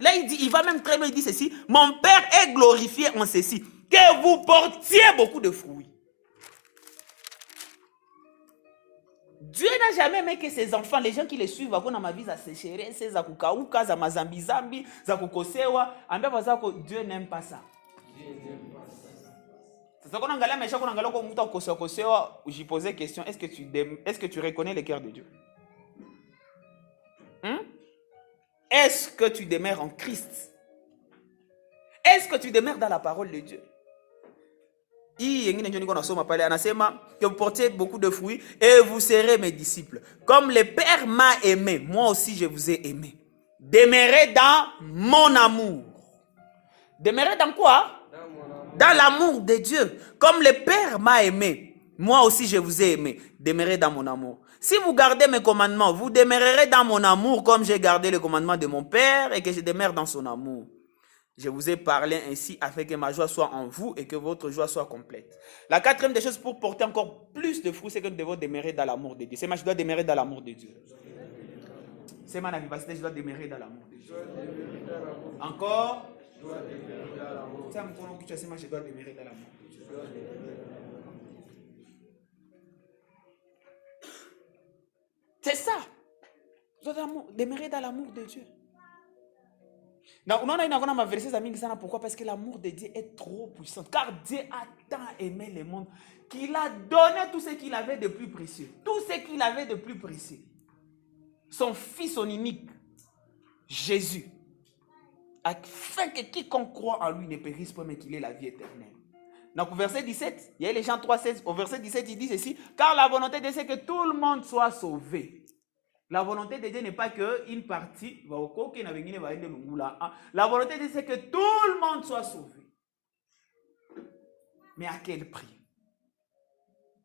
Là, il va même très bien, il dit ceci. Mon Père est glorifié en ceci, que vous portiez beaucoup de fruits. Dieu n'a jamais aimé que ses enfants, les gens qui les suivent, dans ma vie, à sécheresse, à kukauka, à mazambi-zambi, à kukosewa, Dieu n'aime pas ça. C'est ça qu'on a galé, mais chaque fois qu'on a galé, j'ai posé la question, est-ce que tu reconnais le cœur de Dieu? Est-ce que tu demeures en Christ? Est-ce que tu demeures dans la parole de Dieu? Que vous portiez beaucoup de fruits et vous serez mes disciples. Comme le Père m'a aimé, moi aussi je vous ai aimé. Demeurez dans mon amour. Demeurez dans quoi? Dans l'amour de Dieu. Comme le Père m'a aimé, moi aussi je vous ai aimé. Demeurez dans mon amour. Si vous gardez mes commandements, vous demeurerez dans mon amour comme j'ai gardé le commandement de mon Père et que je demeure dans son amour. Je vous ai parlé ainsi afin que ma joie soit en vous et que votre joie soit complète. La quatrième des choses pour porter encore plus de fruits, c'est que nous devons demeurer dans l'amour de Dieu. C'est moi, je dois demeurer dans l'amour de Dieu. C'est ma vivacité, je dois demeurer dans l'amour de Dieu. Encore. C'est moi, je dois demeurer dans l'amour de Dieu. C'est ça. Je dois demeurer dans l'amour de Dieu. Pourquoi? Parce que l'amour de Dieu est trop puissant. Car Dieu a tant aimé le monde qu'il a donné tout ce qu'il avait de plus précieux. Tout ce qu'il avait de plus précieux. Son fils, son unique, Jésus. Afin que quiconque croit en lui ne périsse pas, mais qu'il ait la vie éternelle. Donc au verset 17, il y a les gens 3,16. Au verset 17, il dit ceci. Car la volonté de Dieu, c'est que tout le monde soit sauvé. La volonté de Dieu n'est pas qu'une partie. La volonté de Dieu, c'est que tout le monde soit sauvé. Mais à quel prix?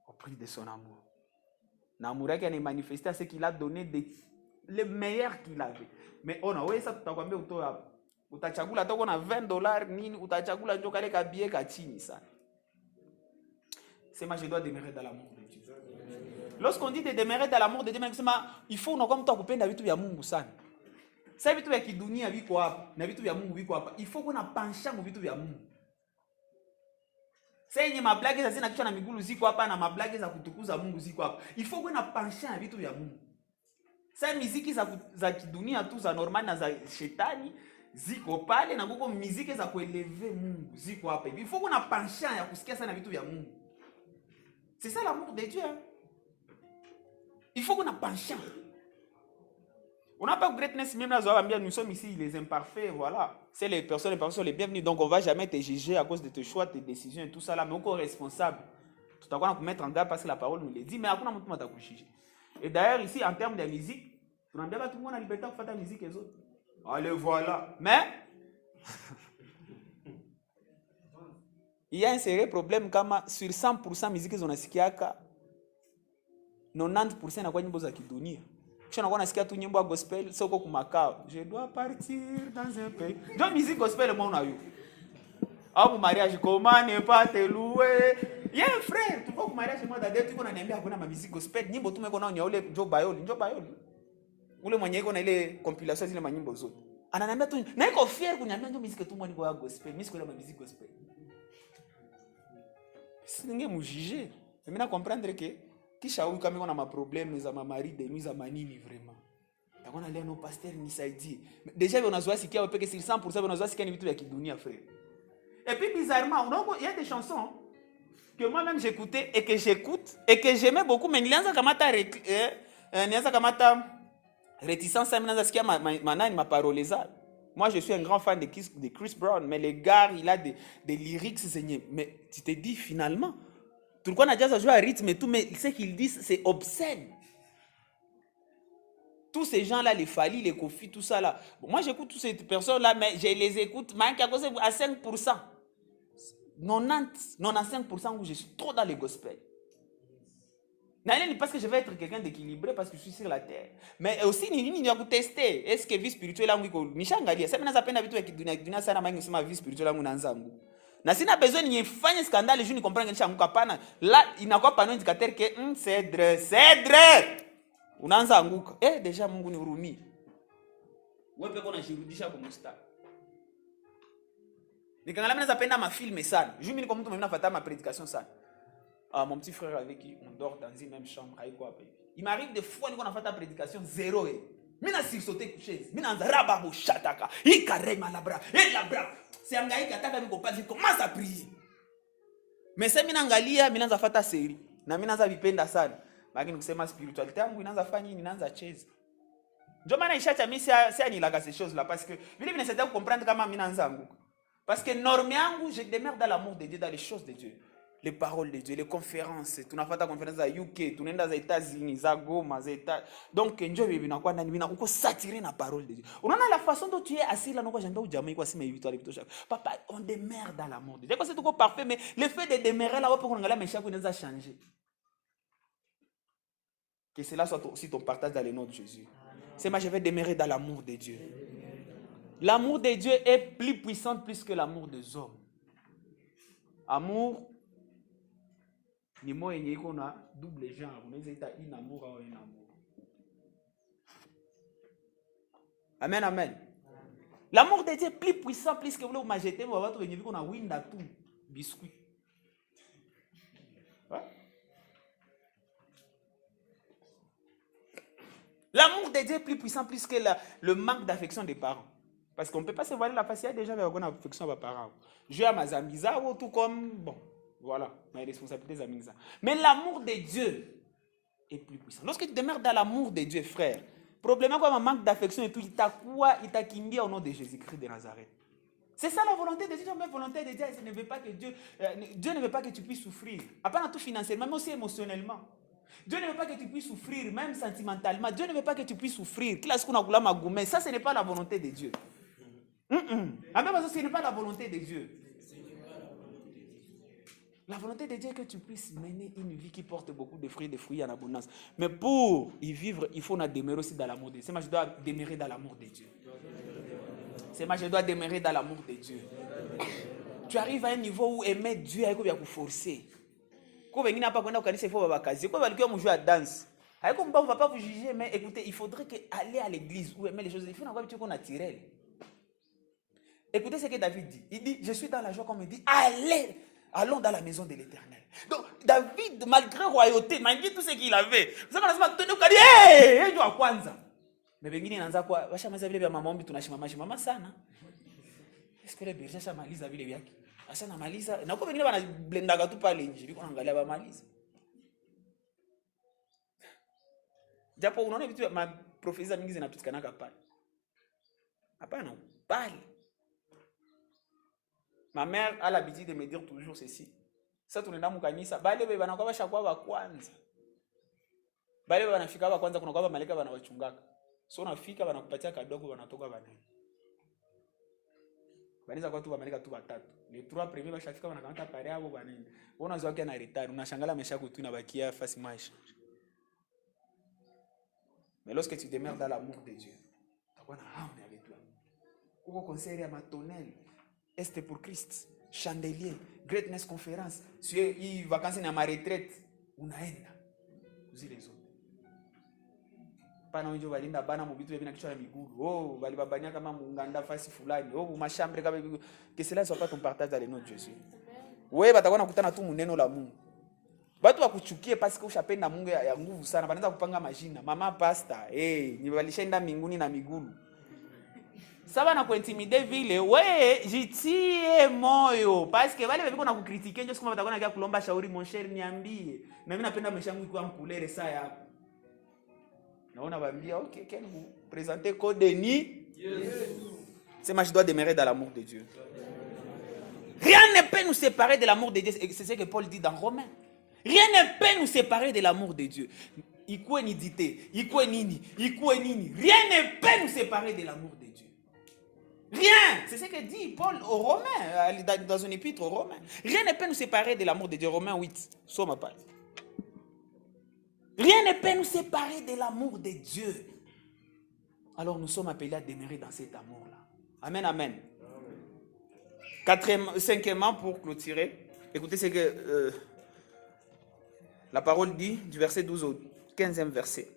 Au prix de son amour. L'amour qui a manifesté à ce qu'il a donné le meilleur qu'il avait. Mais on a ça tout à fait. Utachagula toko na $20 nini, utachagula njo kale ka billet ka chini sana. C'est moi, je dois demeurer dans l'amour de Dieu. Lorsqu'on dit de demeurer dans l'amour de Dieu, il faut nous comme toi kupenda vitu vya Mungu sana. Sasa vitu vya kidunia viko hapa na vitu vya Mungu viko hapa. Il faut qu'on pencha mu vitu vya Mungu. Sasa yenye mablage za kichwa na miguu ziko hapa na mablage za kutukuza Mungu ziko hapa. Il faut qu'on pencha na vitu vya Mungu. Sasa muziki za kidunia tu za normal na za shetani ziko pale na kuko muziki za kueleve Mungu ziko hapa. Il faut qu'on pencha ya kusikia sana vitu vya Mungu. C'est ça l'amour de Dieu. Hein? Il faut qu'on a penchant. On n'a pas de greatness, même là, nous sommes ici les imparfaits, voilà. C'est les personnes sont les bienvenues, donc on ne va jamais te juger à cause de tes choix, tes décisions et tout ça là, mais on est responsable. Tout à coup, on peut mettre en garde parce que la parole nous le dit, mais après, on ne juger. Et d'ailleurs, ici, en termes de musique, tout le monde a la liberté de faire la musique les autres. Allez, voilà. Mais, il y a un sérieux problème comme sur 100% musique zonasikiaka 90% na kwa nyimbo za kidunia. Kisha nakuwa nasikia tu nyimbo ya gospel soko kumakao. Je dois partir dans un pays. Ndio musique gospel moi unayo. Au mariage comment ne pas te louer. Yeah frère, tu vois mariage moi dada tu kona niambia hakuna musique gospel. Nyimbo tu meko nao ni ule Joe Bayoli. Ule mwenye iko na ile compilation zile manyimbo zote. Ananiambia tu na iko fier kuniambia ndio musique tu moi niko ya gospel. Mimi siko na musique gospel. Singe mujije. Mimi na comprendre que kisha huyu kama kuna maproblème za mamari de nuit za manini vraiment. Takona leo no pasteur nisaidie. Déjà unazoa sikia wewe peke 100% unazoa sikia ni vitu vya kidunia frère. Et puis bizarrement, il y a des chansons que moi-même j'écoutais et que j'écoute et que j'aimais beaucoup mais nilianza kamata réticence nilianza sikia ma parole za. Moi je suis un grand fan de Chris Brown mais le gars il a des lyrics mais tu te dis finalement pourquoi on a déjà joué à rythme et tout, mais ce qu'ils disent, c'est obscène. Tous ces gens-là, les Fali, les Kofi, tout ça là. Bon, moi, j'écoute toutes ces personnes-là, mais je les écoute à 5%. 95% où je suis trop dans les gospels. Parce que je vais être quelqu'un d'équilibré, parce que je suis sur la terre. Mais aussi, il y a tester. Est-ce que vie spirituelle, ma vie spirituelle, na sina besoin nifanye scandale juu ni comprendre nishanguka pana là inakuwa pano indicateur que cedre unaanza anguka deja Mungu nihurumie wewe peko unashirudisha kwa mstari nikangalia mimi napenda mafilme sana juu mimi niko mtu mwenye nafuata ma prédication sana mon petit frère avec qui on dort dans une même chambre haiko hapa hivi il m'arrive des fois niko nafuata prédication zéro mimi na sirsauter chaise mimi naanza rababo shataka ikarema labra labra c'est angaika taka niko pas commence à prier mais c'est mimi naangalia mimi naanza fuata série na mimi naanza vipenda sana lakini kusema spiritualité yangu inaanza fanya nini inaanza cheza ndio maana ishacha mimi si anilaga ces choses là parce que vile mimi nasaidia comprendre kama mimi naanza anguka parce que norme yangu je demeure dans l'amour de Dieu dans les choses de Dieu les paroles de Dieu, les conférences, tunafata conférence za UK, tunaenda za États-Unis, za Goma, za États. Donc njoo bibi nakuwa ndani bina uko saturé na parole de Dieu. Unaona la façon dont tu es assis là noko jamba ujamaa iko asima victoire vitosha. Papa, on demeure dans l'amour de Dieu. C'est tout parfait mais le fait de demeurer là hapo kuangalia maisha yako inaweza changer. Que cela soit aussi ton partage dans le nom de Jésus. C'est moi je vais demeurer dans l'amour de Dieu. L'amour de Dieu est plus puissant plus que l'amour des hommes. Amour ni moyo yenye iko na double genre, unaweza ita inamour au inamour. Amen, amen. L'amour de Dieu est plus puissant plus que vous majete wa watu wenye viko na winda tu biscuit. L'amour de Dieu est plus puissant plus que le manque d'affection des parents. Parce qu'on ne peut pas se voiler la face, il y a des gens qui ont une affection à parents. Je à ma zambiza ou tout comme bon. Voilà, mes responsabilités amis. Mais l'amour de Dieu est plus puissant. Lorsque tu demeures dans l'amour de Dieu, frère, problème quoi, un manque d'affection et tout, il t'a kimbé au nom de Jésus-Christ de Nazareth. C'est ça la volonté de Dieu. La volonté de Dieu, ne veut pas que Dieu ne veut pas que tu puisses souffrir. Pas tout financièrement, mais aussi émotionnellement. Dieu ne veut pas que tu puisses souffrir, même sentimentalement. Dieu ne veut pas que tu puisses souffrir. Ça, ce n'est pas la volonté de Dieu. Ce n'est pas la volonté de Dieu. La volonté de Dieu est que tu puisses mener une vie qui porte beaucoup de fruits en abondance. Mais pour y vivre, il faut demeurer aussi dans l'amour de Dieu. C'est moi, je dois demeurer dans l'amour de Dieu. C'est moi, je dois demeurer dans l'amour de Dieu. Tu arrives à un niveau où aimer Dieu est comme forcer. Quand vous n'avez pas au canisa, il faut avoir casier. Quand vous jouez à danse, on ne va pas vous juger, mais écoutez, il faudrait aller à l'église ou aimer les choses. Il faut avoir un naturel. Écoutez ce que David dit. Il dit, je suis dans la joie, comme il dit, allons dans la maison de l'Éternel. Donc, David, malgré royauté, malgré tout ce qu'il avait, vous savez, on a tenu au hey, je dois kwanza. Mais bengine nanza kwa, washa maza vile vya maombi tunashimama sana. Est-ce que les bergers shamaliza vile vyake? Asa na maliza, na kwa bengine bana blendaga tu pale nje, biko naangalia ba maliza. Japo unaona vitu ma profesa mingi zinapitikanaka pale. Hapana, pale. Ma mère a l'habitude de me dire toujours ceci. Ça tunaenda mukanisa, bale bebe banakuwa bashakuwa ba kwanza. Bale bebe banafika ba kwanza kuna kwa malaika banawachungaka. So unafika banakupatia kadogo banatoka banaenda. Banaweza kwa tu wameleka tu watatu. Les 3 premiers bashafika wanakamata pare yao banene. Unaona zao na retard, unashangala mesha kutu na bakia facilement échange. Mais lorsque tu demeures dans l'amour de Dieu, tu vas âme avec toi. Uko conseil à matonnel, est pour Christ, chandelier, greatness conférence. Tu es hii vacances na ma retraite, unaenda. Uzile zote. Pana wenjo walinda bana mubitu bina kichwa na miguu. Oh, balibabanya kama munganda fasi fulani. Oh, machambre kama que cela soit pas ton partage dans le nom de Jésus. Wewe batakuwa nakutana tu muneno la Mungu. Watu wakuchukie parce que ushapenda Mungu ya nguvu sana. Wanaanza kupanga majina. Mama pastor, nibalishaenda mbinguni na miguu. Sasa na kuintimide vile, wewe jitie moyo parce que wale bebiko na kukritiker ndio sikuma batakuwa nakia kulomba shauri mon cher niambie. Na mimi napenda maisha yangu ikuwa mkulere saa yako. Naona bambia OK, quel vous présenter code Denis. C'est moi je dois demeurer dans l'amour de Dieu. Rien ne peut nous séparer de l'amour de Dieu. C'est ce que Paul dit dans Romains. Rien ne peut nous séparer de l'amour de Dieu. Ikwe ni dite, ikwe nini. Rien ne peut nous séparer de l'amour de Dieu. Rien. C'est ce que dit Paul aux Romains, dans une épître aux Romains. Rien ne peut nous séparer de l'amour de Dieu. Romains 8, somme pas. Rien ne peut nous séparer de l'amour de Dieu. Alors nous sommes appelés à demeurer dans cet amour-là. Amen, amen. Cinquièmement, pour clôturer, écoutez ce que la parole dit du verset 12 au 15e verset.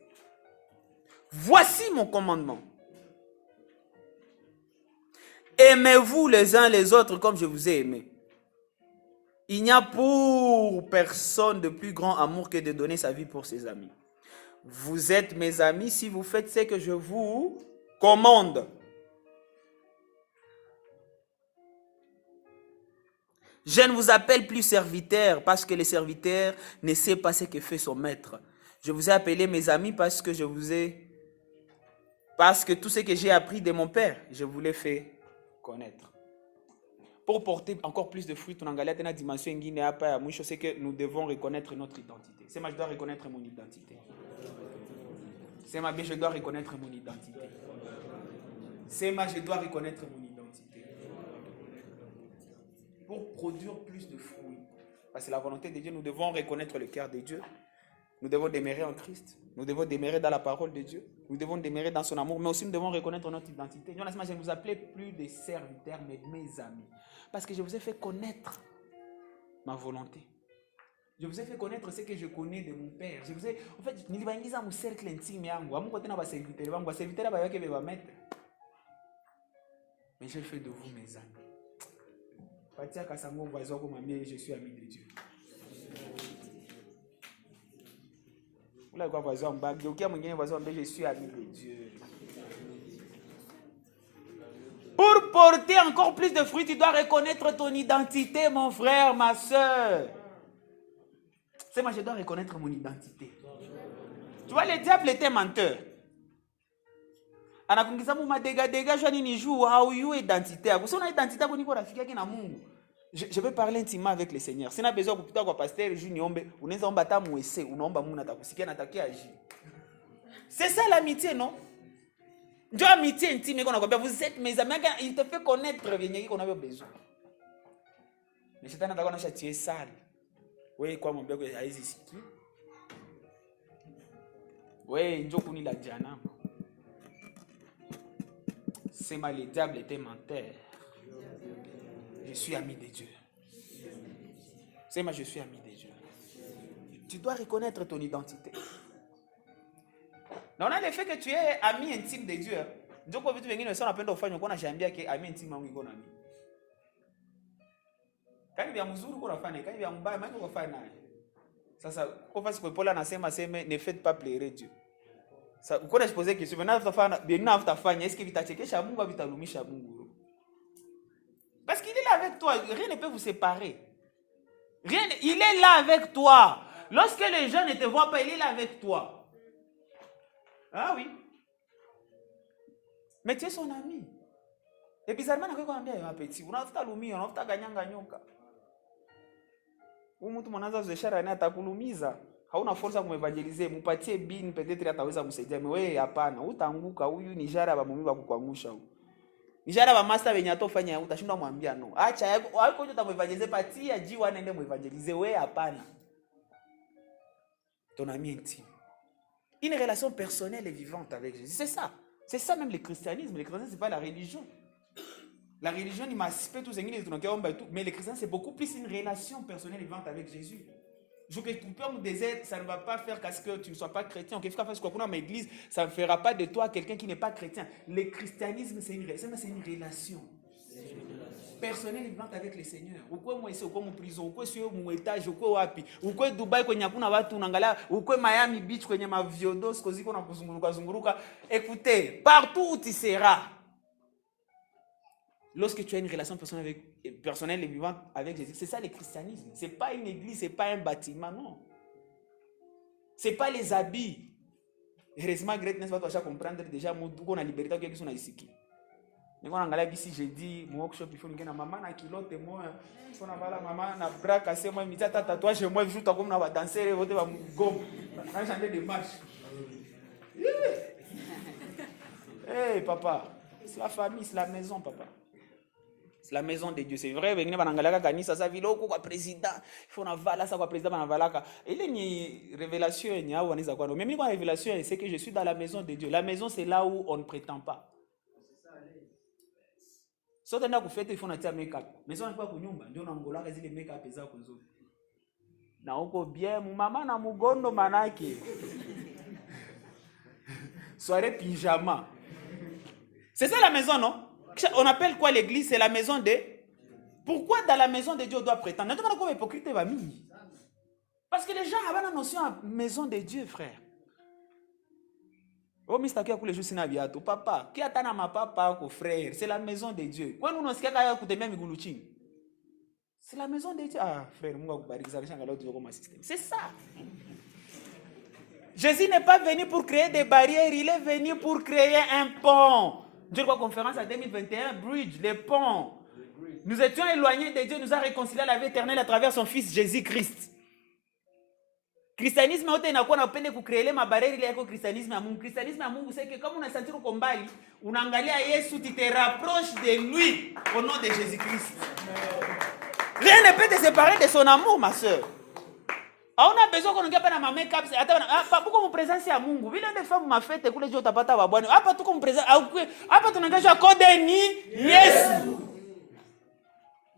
Voici mon commandement. Aimez-vous les uns les autres comme je vous ai aimé. Il n'y a pour personne de plus grand amour que de donner sa vie pour ses amis. Vous êtes mes amis si vous faites ce que je vous commande. Je ne vous appelle plus serviteur parce que le serviteur ne sait pas ce que fait son maître. Je vous ai appelé mes amis parce que tout ce que j'ai appris de mon père, je vous l'ai fait connaître. Pour porter encore plus de fruits, une dimension c'est que nous devons reconnaître notre identité. C'est moi, je dois reconnaître mon identité. C'est moi, je dois reconnaître mon identité. C'est moi, je dois reconnaître mon identité. Pour produire plus de fruits. Parce que la volonté de Dieu, nous devons reconnaître le cœur de Dieu. Nous devons demeurer en Christ. Nous devons demeurer dans la parole de Dieu. Nous devons demeurer dans son amour. Mais aussi, nous devons reconnaître notre identité. Je ne vous appelais plus des serviteurs, mais mes amis. Parce que je vous ai fait connaître ma volonté. Je vous ai fait connaître ce que je connais de mon Père. Je vous ai, en fait, je vous ai mon cercle intime. Mais je fais de vous mes amis. Je suis ami de Dieu. Je suis ami de Dieu. Pour porter encore plus de fruits, tu dois reconnaître ton identité, mon frère, ma soeur. C'est moi, je dois reconnaître mon identité. Tu vois, le diable était menteur. Je peux parler intimement avec le Seigneur. Si on a besoin de pasteur, c'est ça l'amitié, non? Dieu amitié intime, vous êtes mes amis, il te fait connaître qu'on avait besoin. Mais c'est un attaquant qui est sale. Oui, quoi, mon bébé, il y a ici. Oui, Dieu connaît la Diana. C'est mal, le diable était menteur. Je suis ami de Dieu. C'est moi, je suis ami de Dieu. Tu dois reconnaître ton identité. Non, on a le fait que tu es ami intime de Dieu. Dieu peut te venir, on appelle au fond, on a jamais que ami intime à mon ami. Quand il y a mzuri kwa fanya, quand il y a mbaya, maki kwa fanya. Sasa kwa fasi kwa Paul anasema ne faites pas plaire Dieu. Sasa uko na supposer que sivyo utafanya, bien utafanya, est-ce que vitachekesha Mungu au vitalumisha Mungu? Parce qu'il est là avec toi, rien ne peut vous séparer. Rien, il est là avec toi. Lorsque les gens ne te voient pas, il est là avec toi. Ah oui. Mais tu es son ami. Et bizarrement, on a dit, petit, on a fait l'umi, on a fait ganyanga nyoka. Mtu mwananza biashara naye atakulumiza. Hauna fursa kumevangelize, mpatie bin peut-être ataweza kumsaidia. Mais wewe hapana, utaanguka. Huyu ni jara ba mumiba kukuangusha huyu. Nijara ba master benyato fanya utashindwa mwambia no. Acha haiko utamwevangelize patia jiwa nende mwevangelize wewe hapana. Ton ami intime. Une relation personnelle et vivante avec Jésus. C'est ça. C'est ça même le christianisme. Le christianisme, c'est pas la religion. La religion, il m'aspect tout ce qui est mais le christianisme, c'est beaucoup plus une relation personnelle et vivante avec Jésus. Je peux tout me désert, ça ne va pas faire qu'à ce que tu ne sois pas chrétien. Dans l'église, ça ne fera pas de toi quelqu'un qui n'est pas chrétien. Le christianisme, c'est une relation. Personnel vivante avec le Seigneur. Ukwe mwese, ukwe mprison, ukwe suyo mwetaje, ukwe wapi, ukwe Dubai kwenye hakuna watu unangala, ukwe Miami Beach kwenye maviodos koziko na kuzunguruka. Écoutez, partout où tu seras, lorsque tu as une relation personnelle et vivante avec Jésus, c'est ça le christianisme. C'est pas une église, c'est pas un bâtiment, non. C'est pas les habits. Heureusement, greatness va toi comprendre déjà mon on a liberté quelque chose na isiki. Niko naangalia gisi jeudi mu workshop il faut ngena mama na kilote moya faut na bala mama na bras cassé moi mitata tatouage moi joue comme na ba danser voter ba gom na chanter des marches. Hey papa, c'est la famille, c'est la maison papa. C'est la maison de Dieu. C'est vrai, wengine banangalaka kanisa sa vile huko kwa president. Il faut na vala sa kwa president banavalaka. Ile ni révélation yenye hao wanaweza kwa. Mais mimi kwa révélation c'est que je suis dans la maison de Dieu. La maison c'est là où on ne prétend pas. So tena kufete il faut na tia make-up. Mais on kwa kunyumba ndio naongolaka zile make-up zako nzuri. Na huko bien mama na mugondo manake. Soirée pyjama. C'est ça la maison, non? On appelle quoi l'église? C'est la maison de... Pourquoi dans la maison de Dieu on doit prétendre? Parce que les gens avaient la notion de maison de Dieu, frère. Oh, Mr. Kia les jours sinabiato, papa, qui attend ma papa, frère, c'est la maison de Dieu. Quand nous sommes là, c'est la maison de Dieu. Ah, frère, c'est ça. Jésus n'est pas venu pour créer des barrières, il est venu pour créer un pont. Dieu croit conférence en 2021, Bridge, les ponts. Nous étions éloignés de Dieu, nous a réconcilié à la vie éternelle à travers son Fils Jésus-Christ. Christianisme yote inakuwa napende kucreer ma barrière ile yako christianisme ya Mungu. Christianisme ya Mungu c'est que comme on a senti uko mbali, unaangalia Yesu, tu te rapproches de lui au nom de Jésus-Christ. Rien ne peut te séparer de son amour, ma sœur. On a besoin qu'on ait pas na make-up. Attends, pourquoi mon présence ya Mungu? Vile des femmes m'a fait kule jo tapata ba bwana. Hapa tuko présence. Hapa tunangaja code ni Yesu.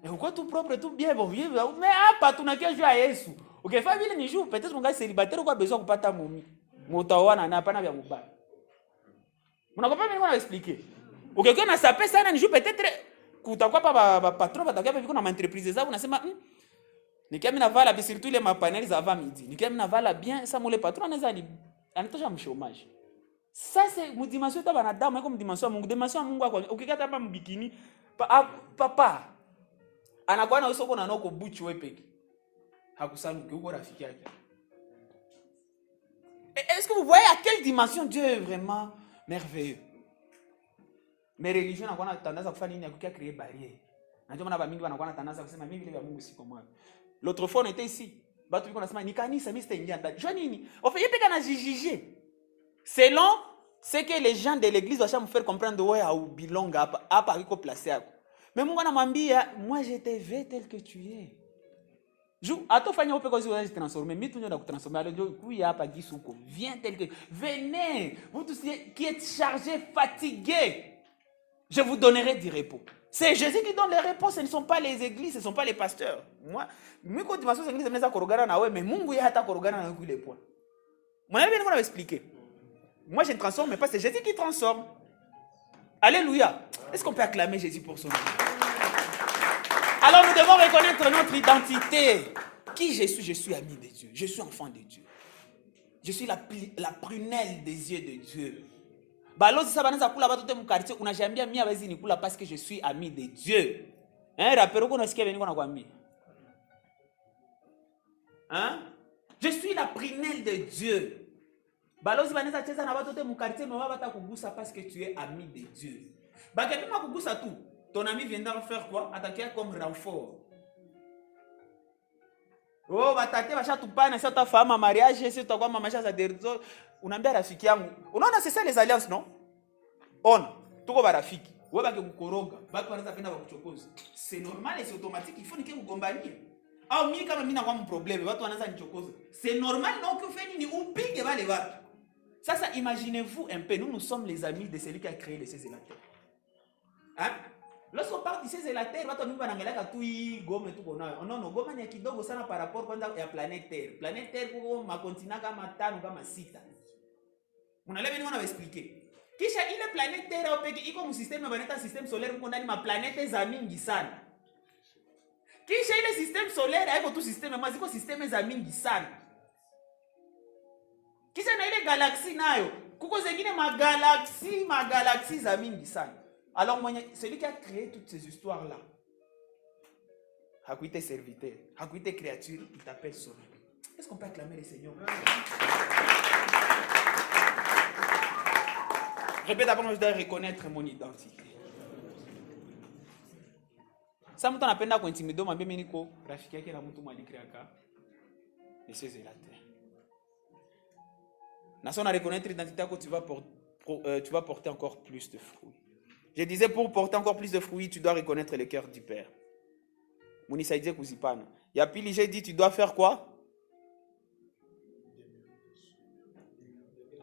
Et pourquoi tout propre, tout bien bon vivre. Mais hapa tunakia Yesu. OK, fa vile ni jour peut-être qu'on gars célibataire quoi besoin kupata momi. Motawana na hapana vya mubaya. Mnakopa mimi na expliquer. OK, quand on s'appelle ça ni jour peut-être kutakuwa pa patron batakia pa viko na entreprise zao unasema nikiamini navala bien surtout les mapanels avant midi. Nikiamini navala bien ça mon patron anatosha mshomaji. Ça c'est mu dimension ta banadamu comme dimension Mungu. Dimension Mungu kwa ukikata hapa mbikini papa anakuwa na usoko na noko buchi wewe peke. Hakusanuki uko rafiki yake. Est-ce que vous voyez à quelle dimension Dieu est vraiment merveilleux? Mais religion anakuwa na tendance à kufanya nini? À créer barrière. Najua maana ba mingi wanakuwa na tendance à kusema mimi vile vya Mungu siko mwa. L'autre fois on était ici. Batu biko nasema ni kanisa mimi sitaingia ndani. Jua nini? En fait, yepeka na jijije. Selon ce que les gens de l'église doivent me faire comprendre ouais au belong hapa iko place yako. Mais Mungu anamwambia moi je te veux tel que tu es. Jou atofanya upe kozi unaje transformer. Mimi tu ndio ndakutransformer. Alors kuya hapa gisuko. Viens tel que venez. Vous tous qui êtes chargés, fatigués. Je vous donnerai du repos. C'est Jésus qui donne les repos, ce ne sont pas les églises, ce ne sont pas les pasteurs. Moi, quand tu m'as dit que l'église est korogana na we, mais Mungu ya hata korogana na les points. Moi, je vais vous expliquer. Moi, je ne transforme, mais pas c'est Jésus qui transforme. Alléluia. Est-ce qu'on peut acclamer Jésus pour son nom? Alors, nous devons reconnaître notre identité. Qui je suis? Je suis ami de Dieu. Je suis enfant de Dieu. Je suis la prunelle des yeux de Dieu. Balozi sabanza kula batote mu quartier unajambia mimi hawezi nikula parce que je suis ami de Dieu. Rappero qu'on nasikia beni kwa kwambia. Je suis la prunelle de Dieu. Balozi baneza cheza na batote mu quartier mais bata kugusa parce que tu es ami de Dieu. Ba quelqu'un kugusa tout. Ton ami viendra faire quoi? Attaquer comme renfort. Oh batate basha tupana sasa ta femme mariage sasa tutakuwa mama sha za derzo. Unaambia rafiki yangu. Unaona c'est ça les alliances non? On tuko barafiki. C'est normal et c'est automatique, il faut que vous gombaniez. Ah, mimi kama mimi na kwa problème, watu wanaanza nichokoza. C'est normal non que fait ni upige wale watu. Ça, imaginez-vous un peu, nous sommes les amis de celui qui a créé les césélateurs. Hein? Lorsqu'on parle du césélateur, watu mimi wanaangalia tu hii gome tu konayo. Non, goma ni kidogo sana par rapport kwanza ya planète Terre. Planète Terre kuko makontinent kama 5 kama 6. Unaelewa nini expliquer? Kisha ile planète Terre opeke iko mu système baneta système solaire mko ndani ma planète za mingi sana. Kisha ile système solaire haiko tu système mais ziko système za mingi sana. Kisha na ile galaxie nayo kuko zingine magalaxie za mingi sana. Alors celui qui a créé toutes ces histoires là, hakuite serviteur, hakuite créature, il t'appelle son ami. Est-ce qu'on peut acclamer le Seigneur? Répète d'abord, je dois reconnaître mon identité. Ça mtu anapenda kuintimido mwambie mimi niko rafiki yake na mtu mwalikreaka et c'est zélateur. Na son reconnaître l'identité yako tu vas porter encore plus de fruits. Je disais pour porter encore plus de fruits, tu dois reconnaître le cœur du Père. Munisaidie kuzipana. Ya pili j'ai dit tu dois faire quoi?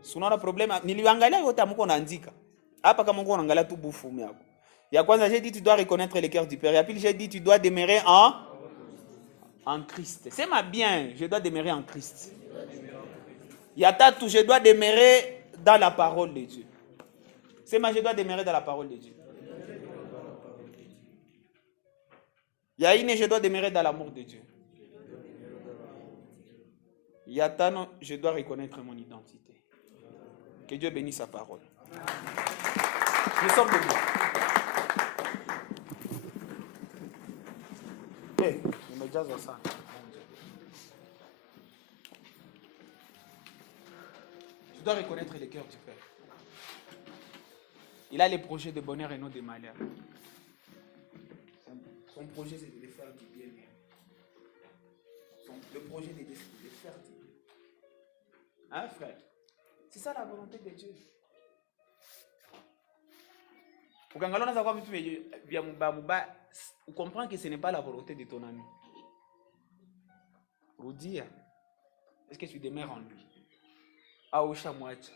Sunaona problème niliangalia yote amuko naandika. Hapa kama uko unaangalia tu bufumu yako. Ya kwanza j'ai dit tu dois reconnaître le cœur du Père. Ya pili j'ai dit tu dois demeurer en Christ. C'est ma bien, je dois demeurer en Christ. Ya tatu je dois demeurer dans la parole de Dieu. C'est ma je dois demeurer dans la parole de Dieu. Ya ine je dois demeurer dans l'amour de Dieu. Ya tano je dois reconnaître mon identité. Que Dieu bénisse sa parole. Nous sommes debout. Hey, il me jazz ça. Je dois reconnaître le cœur du Père. Il a les projets de bonheur et non de malheur. Son projet, c'est de faire du bien. Le projet, c'est de faire du bien. Hein, frère? C'est ça la volonté de Dieu. Vous comprenez que ce n'est pas la volonté de ton ami. Vous dire, est-ce que tu demeures en lui? Aosha mwacha.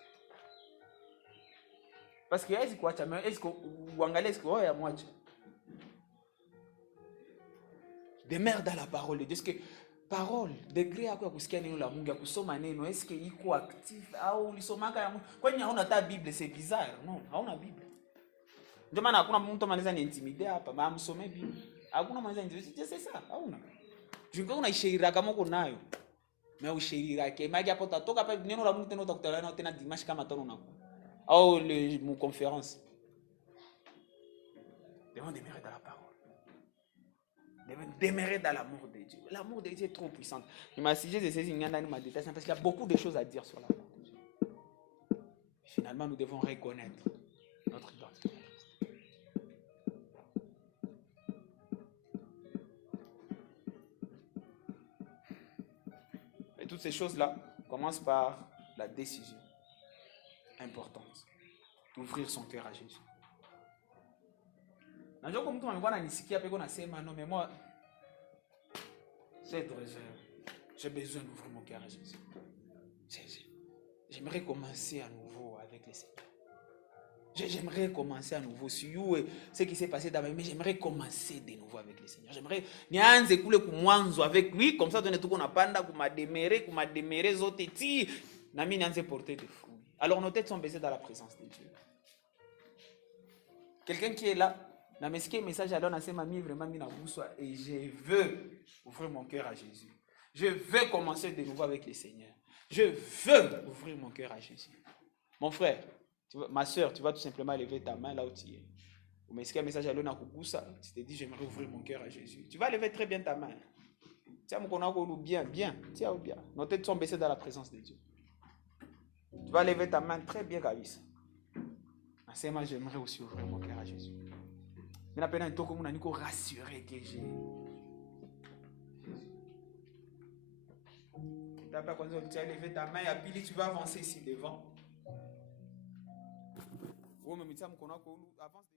Parce que est-ce que uangalie est-ce que oya mwacha? Demeure dans la parole de Dieu. Est-ce que parole degré yako ya kusikia neno la Mungu ya kusoma neno est-ce que iko active au ulisomaka ya Mungu? Kwani hauna ta Bible, c'est bizarre. Non, hauna Bible. Ndio maana hakuna mtu anaweza niintimider hapa, maana msome Bible. Hakuna mwanzo intimider, c'est ça, hauna. Junga unaishairi kama uko nayo. Mais ushairi yake, magi hapo utatoka hapa neno la Mungu tena utakutana nao tena dimanche kama tano unakuwa. Au mon conférence. Devons demeurer dans la parole. Demeurer dans l'amour de Dieu. L'amour de Dieu est trop puissant. Il m'a suggéré de saisir ma détail parce qu'il y a beaucoup de choses à dire sur l'amour de Dieu. Finalement, nous devons reconnaître notre identité. Et toutes ces choses-là commencent par la décision importante d'ouvrir son cœur à Jésus. Najua kwa mtu amekuwa ananisikia peko nasema non mais moi c'est j'ai besoin d'ouvrir mon cœur à Jésus. J'aimerais commencer à nouveau avec le Seigneur. J'aimerais commencer à nouveau sur ce qui s'est passé d'avant, mais j'aimerais commencer de nouveau avec le Seigneur. J'aimerais nianze kule kumwanzo avec lui comme ça tuone tuko napanda kumademere zote ti na mimi nianze porter des fruits. Alors nos têtes sont baissées dans la présence de Dieu. Quelqu'un qui est là, na mesikia message alors nasema mimi vraiment mimi naguswa et je veux ouvrir mon cœur à Jésus. Je veux commencer de nouveau avec le Seigneur. Je veux ouvrir mon cœur à Jésus. Mon frère, ma soeur, tu vas tout simplement lever ta main là où tu es. Ou mesikia message alors nakugusa, tu te dis j'aimerais ouvrir mon cœur à Jésus. Tu vas lever très bien ta main. Tiens mon konako bien, tiens ou bien. Nos têtes sont baissées dans la présence de Dieu. Tu vas lever ta main très bien kabisa. Nasema j'aimerais aussi ouvrir mon cœur à Jésus. Mais la peine est comme on a rassuré que j'ai. D'abord quand tu as levé ta main, et puis tu vas avancer ici devant. Oh mais tu sais mon konako avance.